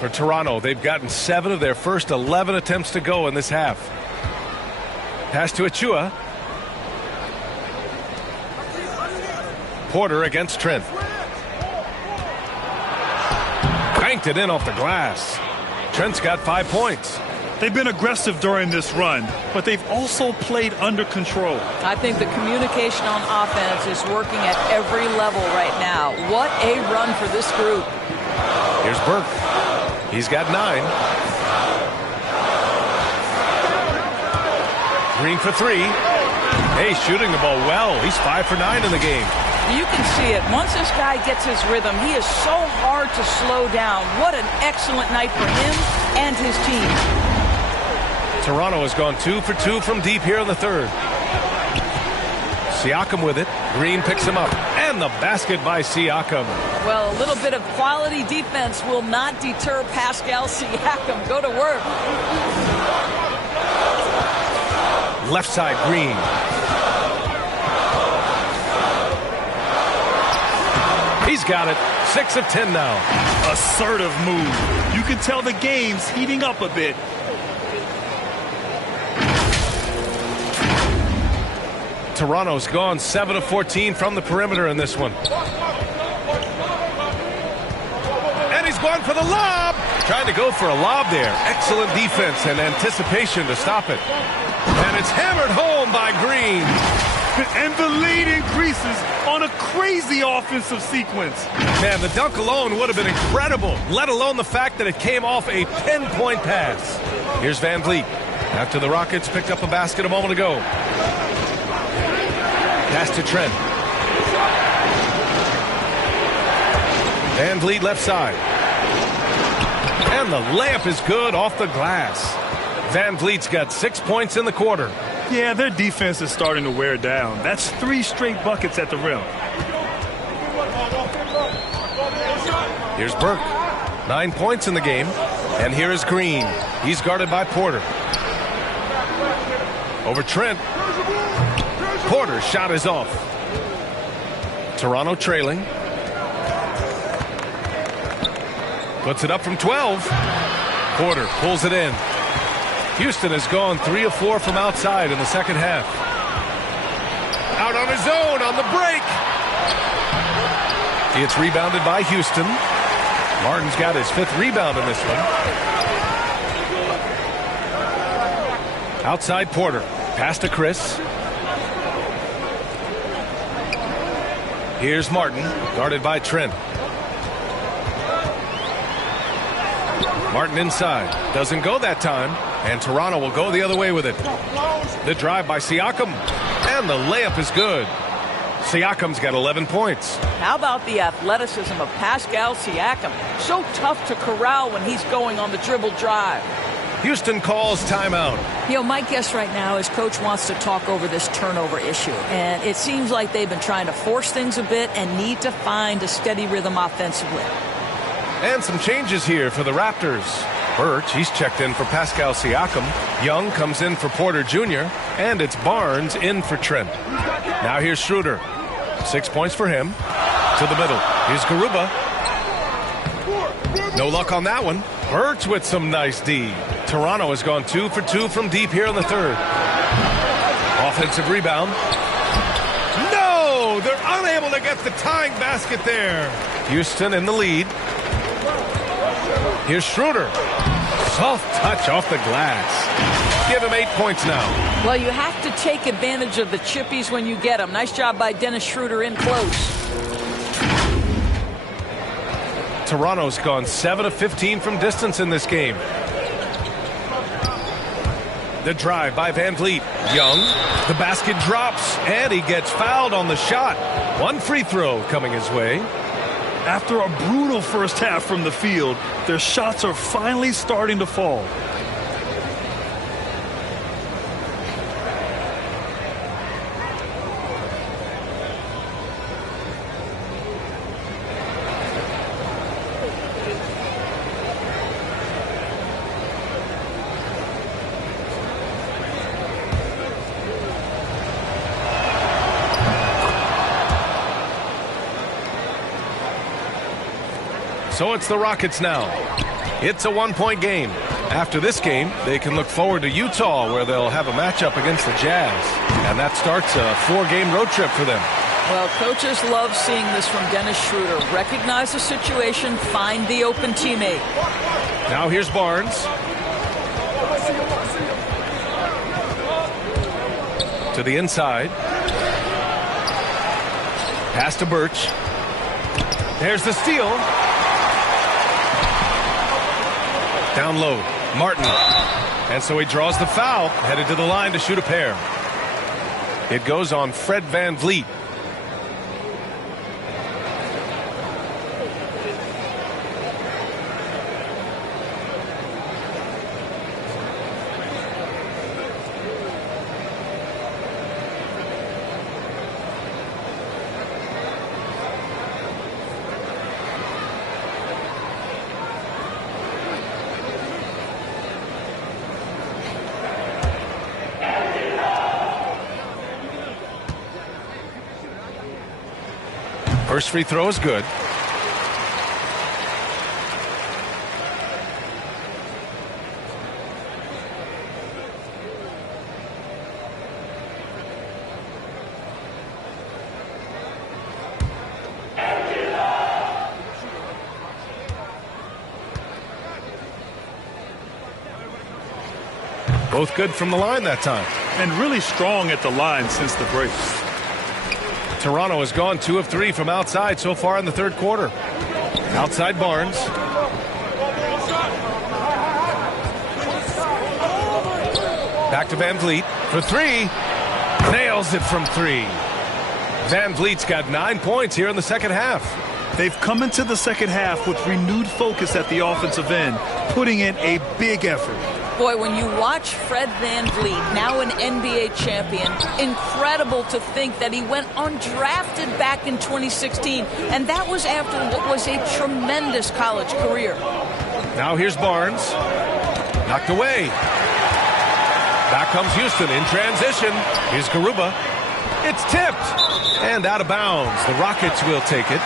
For Toronto, they've gotten 7 of their first 11 attempts to go in this half. Pass to Achua. Porter against Trent. Banked it in off the glass. Trent's got 5 points. They've been aggressive during this run, but they've also played under control. I think the communication on offense is working at every level right now. What a run for this group. Here's Burke. He's got 9. Green for 3. Hey, shooting the ball well. He's 5 for 9 in the game. You can see it. Once this guy gets his rhythm, he is so hard to slow down. What an excellent night for him and his team. Toronto has gone 2 for 2 from deep here in the third. Siakam with it. Green picks him up. And the basket by Siakam. Well, a little bit of quality defense will not deter Pascal Siakam. Go to work. Left side, Green. He's got it. 6 of 10 now. Assertive move. You can tell the game's heating up a bit. Toronto's gone 7 of 14 from the perimeter in this one. And he's going for the lob. Trying to go for a lob there. Excellent defense and anticipation to stop it. And it's hammered home by Green. And the lead increases on a crazy offensive sequence. Man, the dunk alone would have been incredible, let alone the fact that it came off a pinpoint pass. Here's Van Vliet. After the Rockets picked up a basket a moment ago. Pass to Trent. Van Vliet left side. And the layup is good off the glass. Van Vliet's got 6 points in the quarter. Yeah, their defense is starting to wear down. That's 3 straight buckets at the rim. Here's Burke. 9 points in the game. And here is Green. He's guarded by Porter. Over Trent. Porter's shot is off. Toronto trailing. Puts it up from 12. Porter pulls it in. Houston has gone 3 of 4 from outside in the second half. Out rebound on his own on the break. It's rebounded by Houston. Martin's got his 5th rebound in this one. Outside Porter. Pass to Chris. Here's Martin, guarded by Trent. Martin inside. Doesn't go that time. And Toronto will go the other way with it. The drive by Siakam. And the layup is good. Siakam's got 11 points. How about the athleticism of Pascal Siakam? So tough to corral when he's going on the dribble drive. Houston calls timeout. You know, my guess right now is Coach wants to talk over this turnover issue. And it seems like they've been trying to force things a bit and need to find a steady rhythm offensively. And some changes here for the Raptors. Birch, he's checked in for Pascal Siakam. Young comes in for Porter Jr. And it's Barnes in for Trent. Now here's Schroeder. 6 points for him. To the middle. Here's Garuba. No luck on that one. Birch with some nice D. Toronto has gone 2 for 2 from deep here in the 3rd. Offensive rebound. No! They're unable to get the tying basket there. Houston in the lead. Here's Schroeder. Soft touch off the glass. Give him 8 points now. Well, you have to take advantage of the chippies when you get them. Nice job by Dennis Schroeder in close. Toronto's gone 7 of 15 from distance in this game. The drive by Van Vliet. Young. The basket drops, and he gets fouled on the shot. 1 free throw coming his way. After a brutal first half from the field, their shots are finally starting to fall. So it's the Rockets now. It's a 1-point game. After this game, they can look forward to Utah, where they'll have a matchup against the Jazz. And that starts a 4-game road trip for them. Well, coaches love seeing this from Dennis Schroeder. Recognize the situation, find the open teammate. Now here's Barnes. To the inside. Pass to Birch. There's the steal. Down low, Martin. And so he draws the foul, headed to the line to shoot a pair. It goes on Fred Van Vliet. First free throw is good. Both good from the line that time. And really strong at the line since the break. Toronto has gone 2 of 3 from outside so far in the 3rd quarter. Outside Barnes. Back to Van Vliet for 3. Nails it from 3. Van Vliet's got 9 points here in the 2nd half. They've come into the 2nd half with renewed focus at the offensive end, putting in a big effort. Boy, when you watch Fred Van Vliet, now an NBA champion, incredible to think that he went undrafted back in 2016, and that was after what was a tremendous college career. Now here's Barnes. Knocked away. Back comes Houston in transition. Here's Garuba. It's tipped and out of bounds. The Rockets will take it.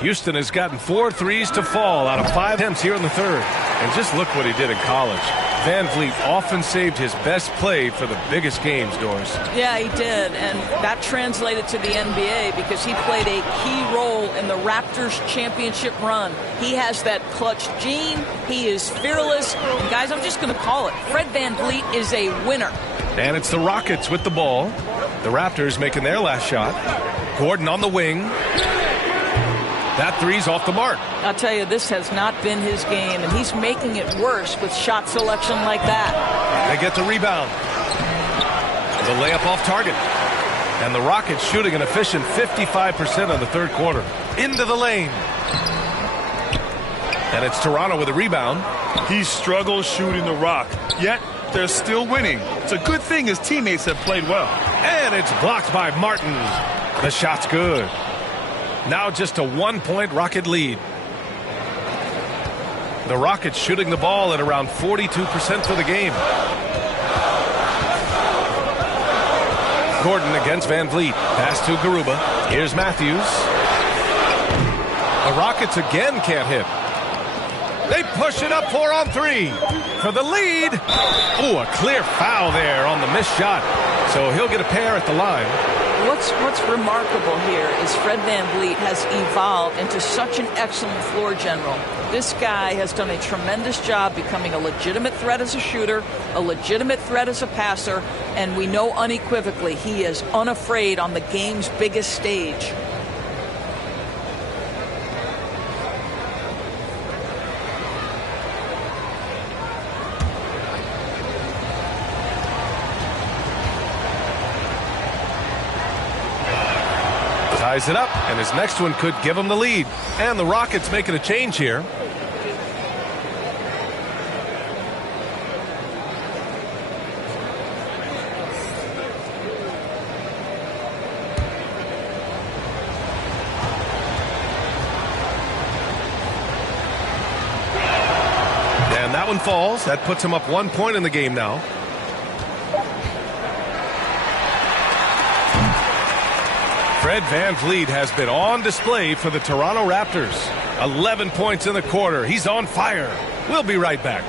Houston has gotten 4 threes to fall out of 5 attempts here in the third. And just look what he did in college. Van Vliet often saved his best play for the biggest games, Doris. Yeah, he did, and that translated to the NBA because he played a key role in the Raptors championship run. He has that clutch gene. He is fearless. And guys, I'm just going to call it. Fred Van Vliet is a winner. And it's the Rockets with the ball. The Raptors making their last shot. Gordon on the wing. That three's off the mark. I'll tell you, this has not been his game, and he's making it worse with shot selection like that. They get the rebound. The layup off target. And the Rockets shooting an efficient 55% in the third quarter. Into the lane. And it's Toronto with a rebound. He struggles shooting the rock, yet they're still winning. It's a good thing his teammates have played well. And it's blocked by Martin. The shot's good. Now just a 1-point Rocket lead. The Rockets shooting the ball at around 42% for the game. Gordon against Van Vliet. Pass to Garuba. Here's Matthews. The Rockets again can't hit. They push it up 4 on 3 for the lead. Oh, a clear foul there on the missed shot. So he'll get a pair at the line. What's remarkable here is Fred Van Vliet has evolved into such an excellent floor general. This guy has done a tremendous job becoming a legitimate threat as a shooter, a legitimate threat as a passer, and we know unequivocally he is unafraid on the game's biggest stage. Ties it up, and his next one could give him the lead. And the Rockets making a change here. And that one falls. That puts him up 1 point in the game now. Fred Van Vliet has been on display for the Toronto Raptors. 11 points in the quarter. He's on fire. We'll be right back.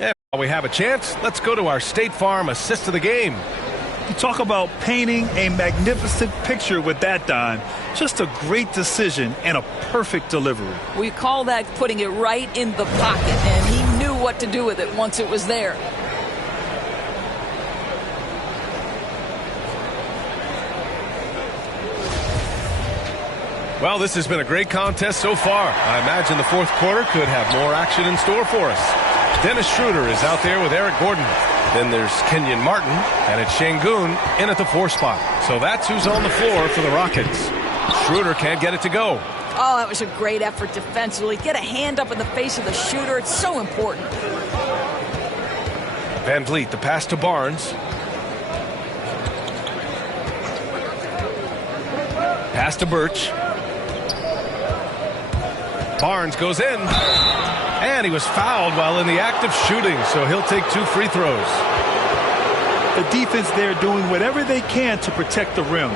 Yeah, while we have a chance, let's go to our State Farm assist of the game. You talk about painting a magnificent picture with that dime. Just a great decision and a perfect delivery. We call that putting it right in the pocket, and he knew what to do with it once it was there. Well, this has been a great contest so far. I imagine the fourth quarter could have more action in store for us. Dennis Schroeder is out there with Eric Gordon. Then there's Kenyon Martin, and it's Şengün in at the 4 spot. So that's who's on the floor for the Rockets. Schroeder can't get it to go. Oh, that was a great effort defensively. Get a hand up in the face of the shooter. It's so important. Van Vliet, the pass to Barnes. Pass to Birch. Barnes goes in. And he was fouled while in the act of shooting, so he'll take 2 free throws. The defense there doing whatever they can to protect the rim.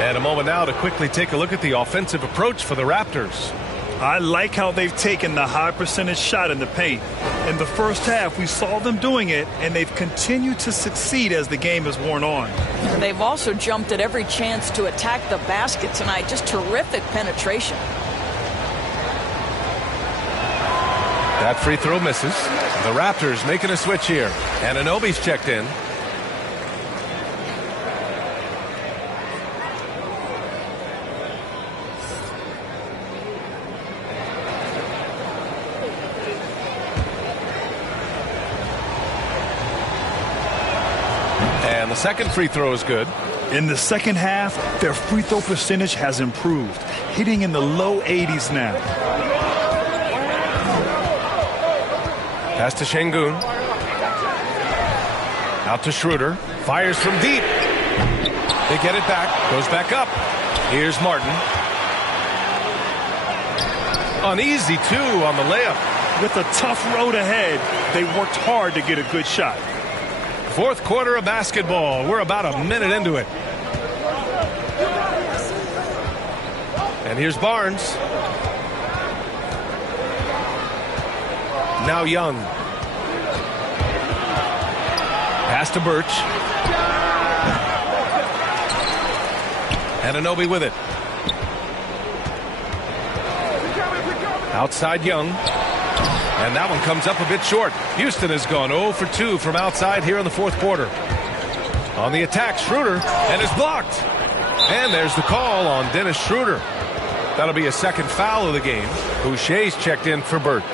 And a moment now to quickly take a look at the offensive approach for the Raptors. I like how they've taken the high percentage shot in the paint. In the first half, we saw them doing it, and they've continued to succeed as the game has worn on. And they've also jumped at every chance to attack the basket tonight. Just terrific penetration. That free throw misses. The Raptors making a switch here. Anunoby's checked in. And the second free throw is good. In the second half, their free throw percentage has improved, hitting in the low 80s now. Pass to Şengün. Out to Schroeder. Fires from deep. They get it back. Goes back up. Here's Martin. Uneasy, too, on the layup. With a tough road ahead, they worked hard to get a good shot. Fourth quarter of basketball. We're about a minute into it. And here's Barnes. Now Young. Pass to Birch. Anunoby with it. Outside Young. And that one comes up a bit short. Houston has gone 0 for 2 from outside here in the fourth quarter. On the attack, Schroeder, and is blocked. And there's the call on Dennis Schroeder. That'll be a second foul of the game. Boucher's checked in for Birch.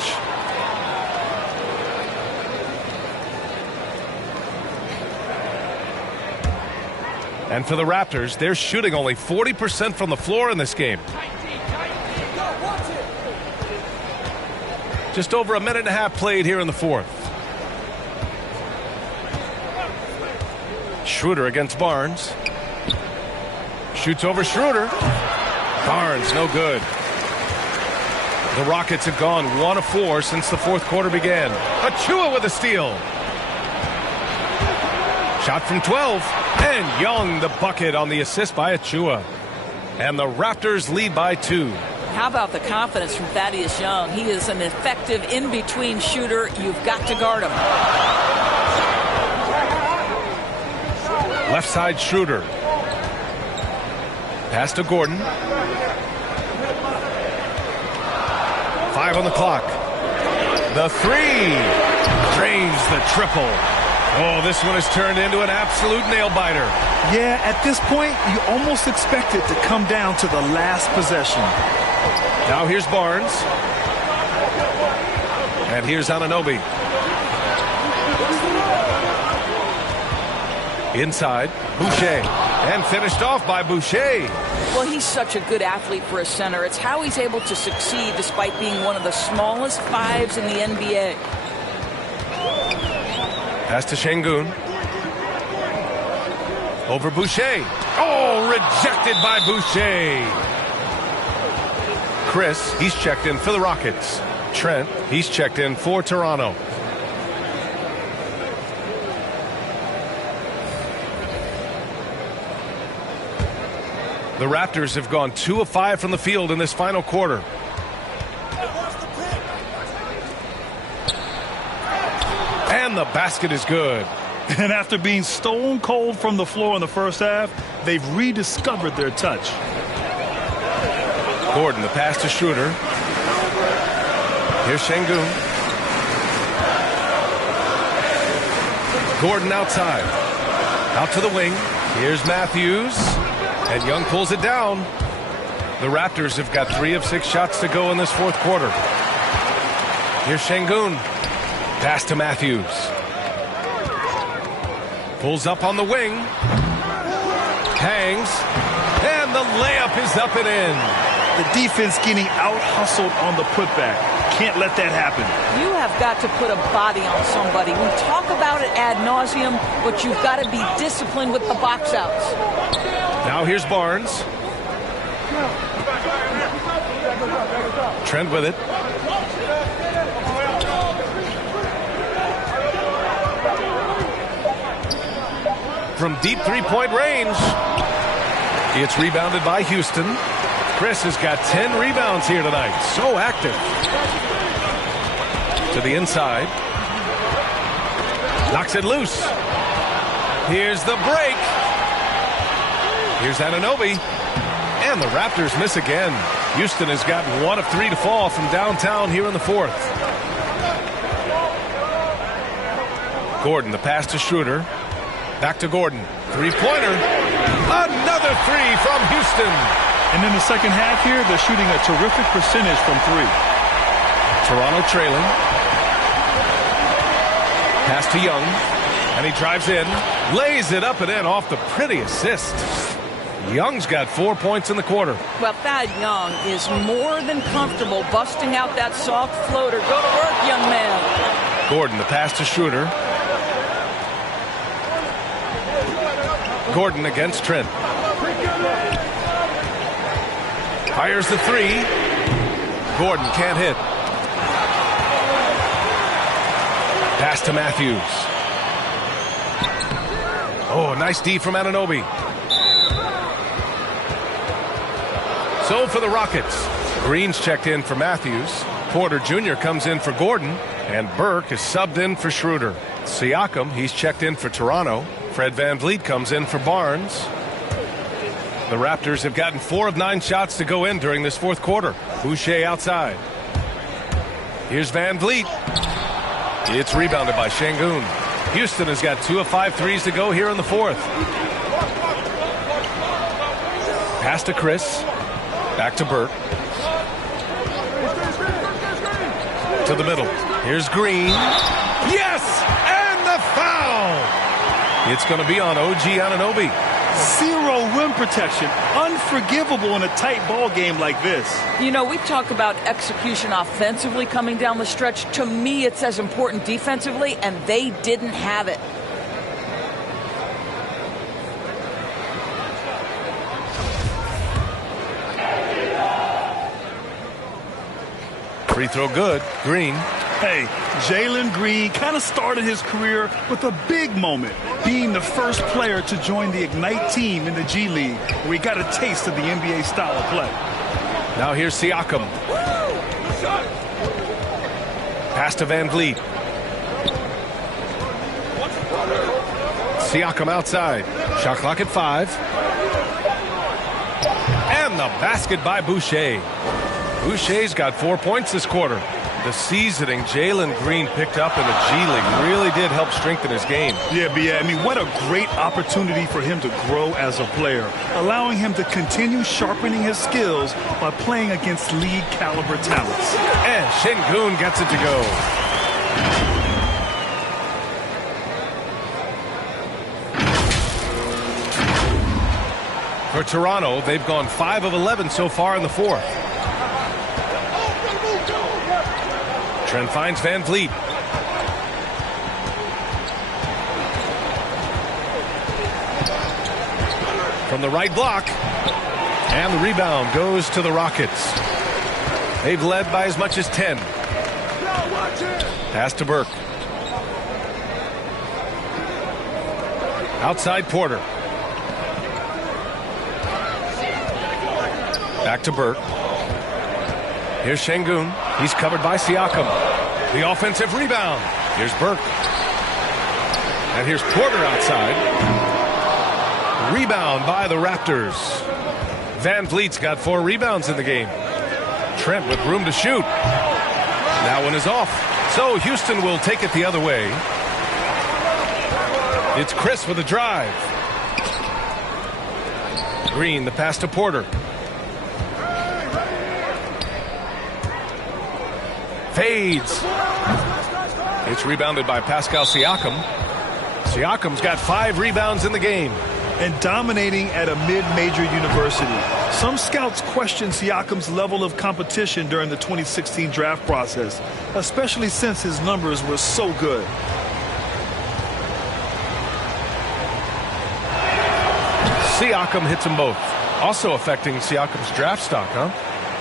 And for the Raptors, they're shooting only 40% from the floor in this game. Just over a minute and a half played here in the fourth. Schroeder against Barnes. Shoots over Schroeder. Barnes, no good. The Rockets have gone 1 of 4 since the fourth quarter began. Achua with a steal. Shot from 12. And Young the bucket on the assist by Achua. And the Raptors lead by 2. How about the confidence from Thaddeus Young? He is an effective in-between shooter. You've got to guard him. Left side Schroeder. Pass to Gordon. 5 on the clock. The three. Drains the triple. Oh, this one has turned into an absolute nail-biter. Yeah, at this point, you almost expect it to come down to the last possession. Now here's Barnes. And here's Anunoby. Inside, Boucher. And finished off by Boucher. Well, he's such a good athlete for a center. It's how he's able to succeed despite being one of the smallest 5s in the NBA. Pass to Şengün. Over Boucher. Oh, rejected by Boucher. Chris, he's checked in for the Rockets. Trent, he's checked in for Toronto. The Raptors have gone 2 of 5 from the field in this final quarter. And the basket is good. And after being stone cold from the floor in the first half, they've rediscovered their touch. Gordon, the pass to Schroeder. Here's Şengün. Gordon outside. Out to the wing. Here's Matthews. And Young pulls it down. The Raptors have got 3 of 6 shots to go in this fourth quarter. Here's Şengün. Pass to Matthews. Pulls up on the wing. Hangs. And the layup is up and in. The defense getting out-hustled on the putback. Can't let that happen. You have got to put a body on somebody. We talk about it ad nauseum, but you've got to be disciplined with the box outs. Now here's Barnes. Trent with it. From deep three-point range. It's rebounded by Houston. Chris has got 10 rebounds here tonight. So active. To the inside. Knocks it loose. Here's the break. Here's Anunoby. And the Raptors miss again. Houston has got 1 of 3 to fall from downtown here in the fourth. Gordon, the pass to Schroeder. Back to Gordon. Three-pointer. Another three from Houston. And in the second half here, they're shooting a terrific percentage from 3. Toronto trailing. Pass to Young. And he drives in. Lays it up and in off the pretty assist. Young's got 4 points in the quarter. Well, Thad Young is more than comfortable busting out that soft floater. Go to work, young man. Gordon, the pass to Schroeder. Gordon against Trent. Fires the three. Gordon can't hit. Pass to Matthews. Oh, nice D from Anunoby. So for the Rockets, Green's checked in for Matthews. Porter Jr. comes in for Gordon. And Burke is subbed in for Schroeder. Siakam, he's checked in for Toronto. Fred VanVleet comes in for Barnes. The Raptors have gotten 4 of 9 shots to go in during this fourth quarter. Boucher outside. Here's VanVleet. It's rebounded by Şengün. Houston has got 2 of 5 threes to go here in the fourth. Pass to Chris. Back to Burke. To the middle. Here's Green. Yes! And the foul! It's going to be on OG Anunoby. 0 rim protection. Unforgivable in a tight ball game like this. You know, we talk about execution offensively coming down the stretch. To me, it's as important defensively, and they didn't have it. Free throw good. Green. Hey, Jalen Green kind of started his career with a big moment, being the first player to join the Ignite team in the G League, where he got a taste of the NBA style of play. Now here's Siakam. Pass to VanVleet. Siakam outside. Shot clock at 5. And the basket by Boucher. Boucher's got 4 points this quarter. The seasoning Jalen Green picked up in the G League really did help strengthen his game. Yeah, I mean, what a great opportunity for him to grow as a player, allowing him to continue sharpening his skills by playing against league caliber talents. And Şengün gets it to go. For Toronto, they've gone 5 of 11 so far in the fourth. Trent finds VanVleet. From the right block. And the rebound goes to the Rockets. They've led by as much as 10. Pass to Burke. Outside Porter. Back to Burke. Here's Şengün. He's covered by Siakam. The offensive rebound. Here's Burke. And here's Porter outside. Rebound by the Raptors. VanVleet's got 4 rebounds in the game. Trent with room to shoot. That one is off. So Houston will take it the other way. It's Chris with a drive. Green, the pass to Porter. Fades. It's rebounded by Pascal Siakam. Siakam's got 5 rebounds in the game. And dominating at a mid-major university. Some scouts question Siakam's level of competition during the 2016 draft process, especially since his numbers were so good. Siakam hits them both. Also affecting Siakam's draft stock, huh?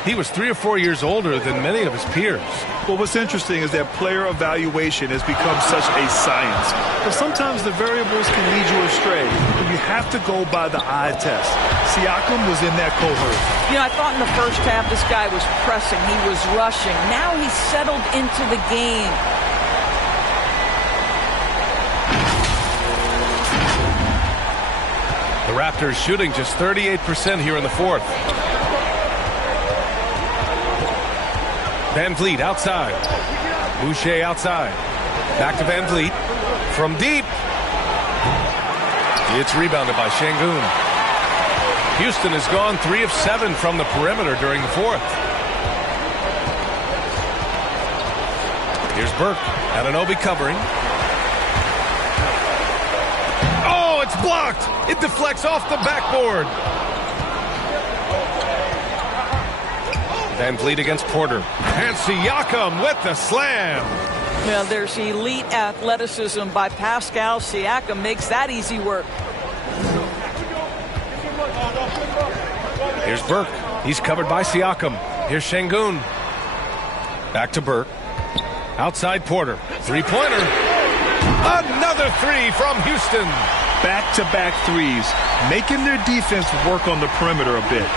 He was 3 or 4 years older than many of his peers. Well, what's interesting is that player evaluation has become such a science. But sometimes the variables can lead you astray. You have to go by the eye test. Siakam was in that cohort. You know, I thought in the first half this guy was pressing. He was rushing. Now he's settled into the game. The Raptors shooting just 38% here in the fourth. Van Vliet outside. Boucher outside. Back to Van Vliet. From deep. It's rebounded by Şengün. Houston has gone 3 of 7 from the perimeter during the fourth. Here's Burke. Anunoby covering. Oh, it's blocked. It deflects off the backboard. Van Vliet against Porter. And Siakam with the slam. Well, there's elite athleticism by Pascal Siakam. Makes that easy work. Here's Burke. He's covered by Siakam. Here's Şengün. Back to Burke. Outside Porter. Three-pointer. Another three from Houston. Back-to-back threes, making their defense work on the perimeter a bit.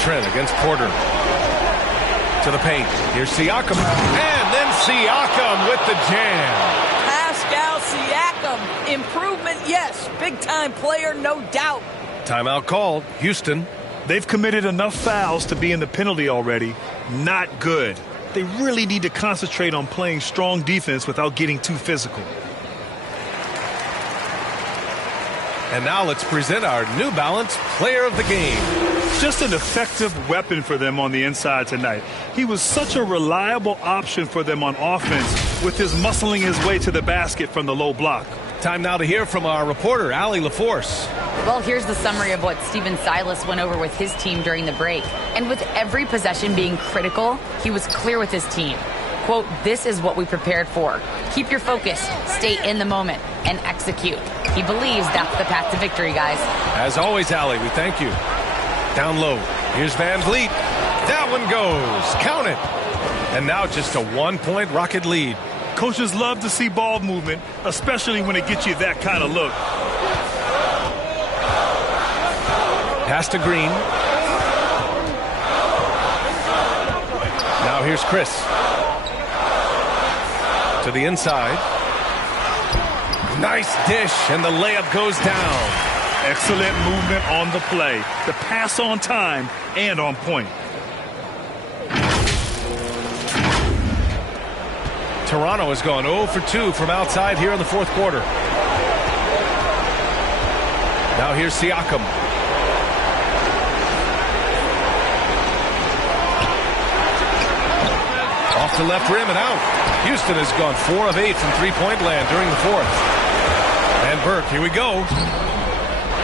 Trent against Porter. To the paint. Here's Siakam. And then Siakam with the jam. Pascal Siakam. Improvement, yes. Big-time player, no doubt. Timeout called. Houston. They've committed enough fouls to be in the penalty already. Not good. They really need to concentrate on playing strong defense without getting too physical. And now let's present our New Balance Player of the Game. Just an effective weapon for them on the inside tonight. He was such a reliable option for them on offense with his muscling his way to the basket from the low block. Time now to hear from our reporter, Allie LaForce. Well, here's the summary of what Stephen Silas went over with his team during the break. And with every possession being critical, he was clear with his team. Quote, "This is what we prepared for. Keep your focus, stay in the moment, and execute." He believes that's the path to victory, guys. As always, Allie, we thank you. Down low. Here's Van Vliet. That one goes. Count it. And now just a 1-point Rocket lead. Coaches love to see ball movement, especially when it gets you that kind of look. Pass to Green. Now here's Chris. To the inside. Nice dish, and the layup goes down. Excellent movement on the play. The pass on time and on point. Toronto has gone 0 for 2 from outside here in the fourth quarter. Now here's Siakam. Off the left rim and out. Houston has gone 4 of 8 from three-point land during the fourth. And Burke, here we go.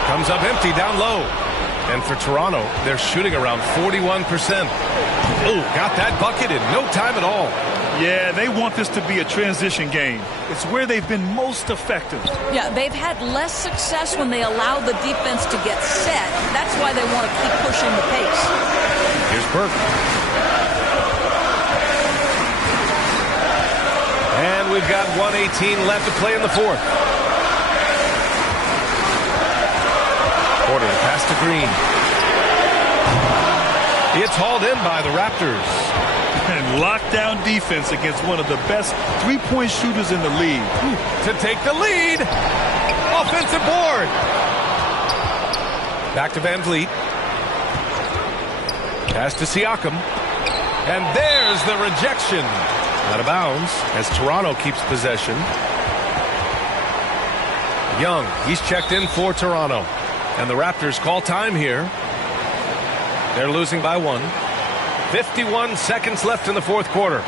Comes up empty down low. And for Toronto, they're shooting around 41%. Oh, got that bucket in no time at all. Yeah, they want this to be a transition game. It's where they've been most effective. Yeah, they've had less success when they allow the defense to get set. That's why they want to keep pushing the pace. Here's Burke. And we've got 1:18 left to play in the fourth. Porter, pass to Green. It's hauled in by the Raptors. And lockdown defense against one of the best three-point shooters in the league. To take the lead. Offensive board. Back to Van Vliet. Pass to Siakam. And there's the rejection. Out of bounds as Toronto keeps possession. Young, he's checked in for Toronto. And the Raptors call time here. They're losing by 1. 51 seconds left in the fourth quarter.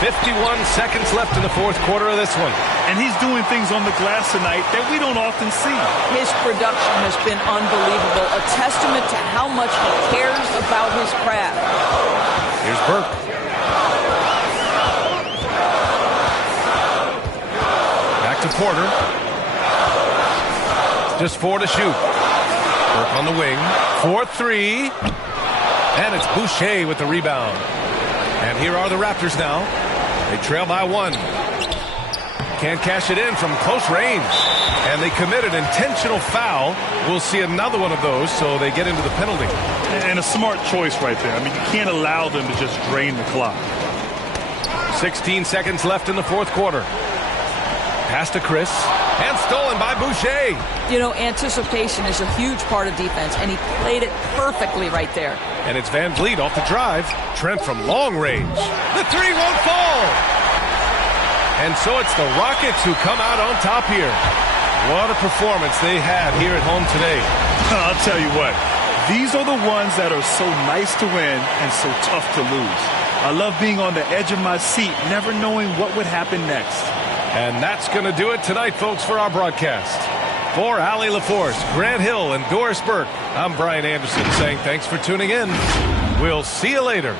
51 seconds left in the fourth quarter of this one. And he's doing things on the glass tonight that we don't often see. His production has been unbelievable, a testament to how much he cares about his craft. Here's Burke. Back to Porter. Just 4 to shoot. Burke on the wing. 4-3. And it's Boucher with the rebound. And here are the Raptors now. They trail by 1. Can't cash it in from close range. And they commit an intentional foul. We'll see another one of those, so they get into the penalty. And a smart choice right there. I mean, you can't allow them to just drain the clock. 16 seconds left in the fourth quarter. Pass to Chris. And stolen by Boucher. You know, anticipation is a huge part of defense, and he played it perfectly right there. And it's Van Vliet off the drive. Trent from long range. The three won't fall. And so it's the Rockets who come out on top here. What a performance they had here at home today. I'll tell you what. These are the ones that are so nice to win and so tough to lose. I love being on the edge of my seat, never knowing what would happen next. And that's going to do it tonight, folks, for our broadcast. For Allie LaForce, Grant Hill, and Doris Burke, I'm Brian Anderson saying thanks for tuning in. We'll see you later.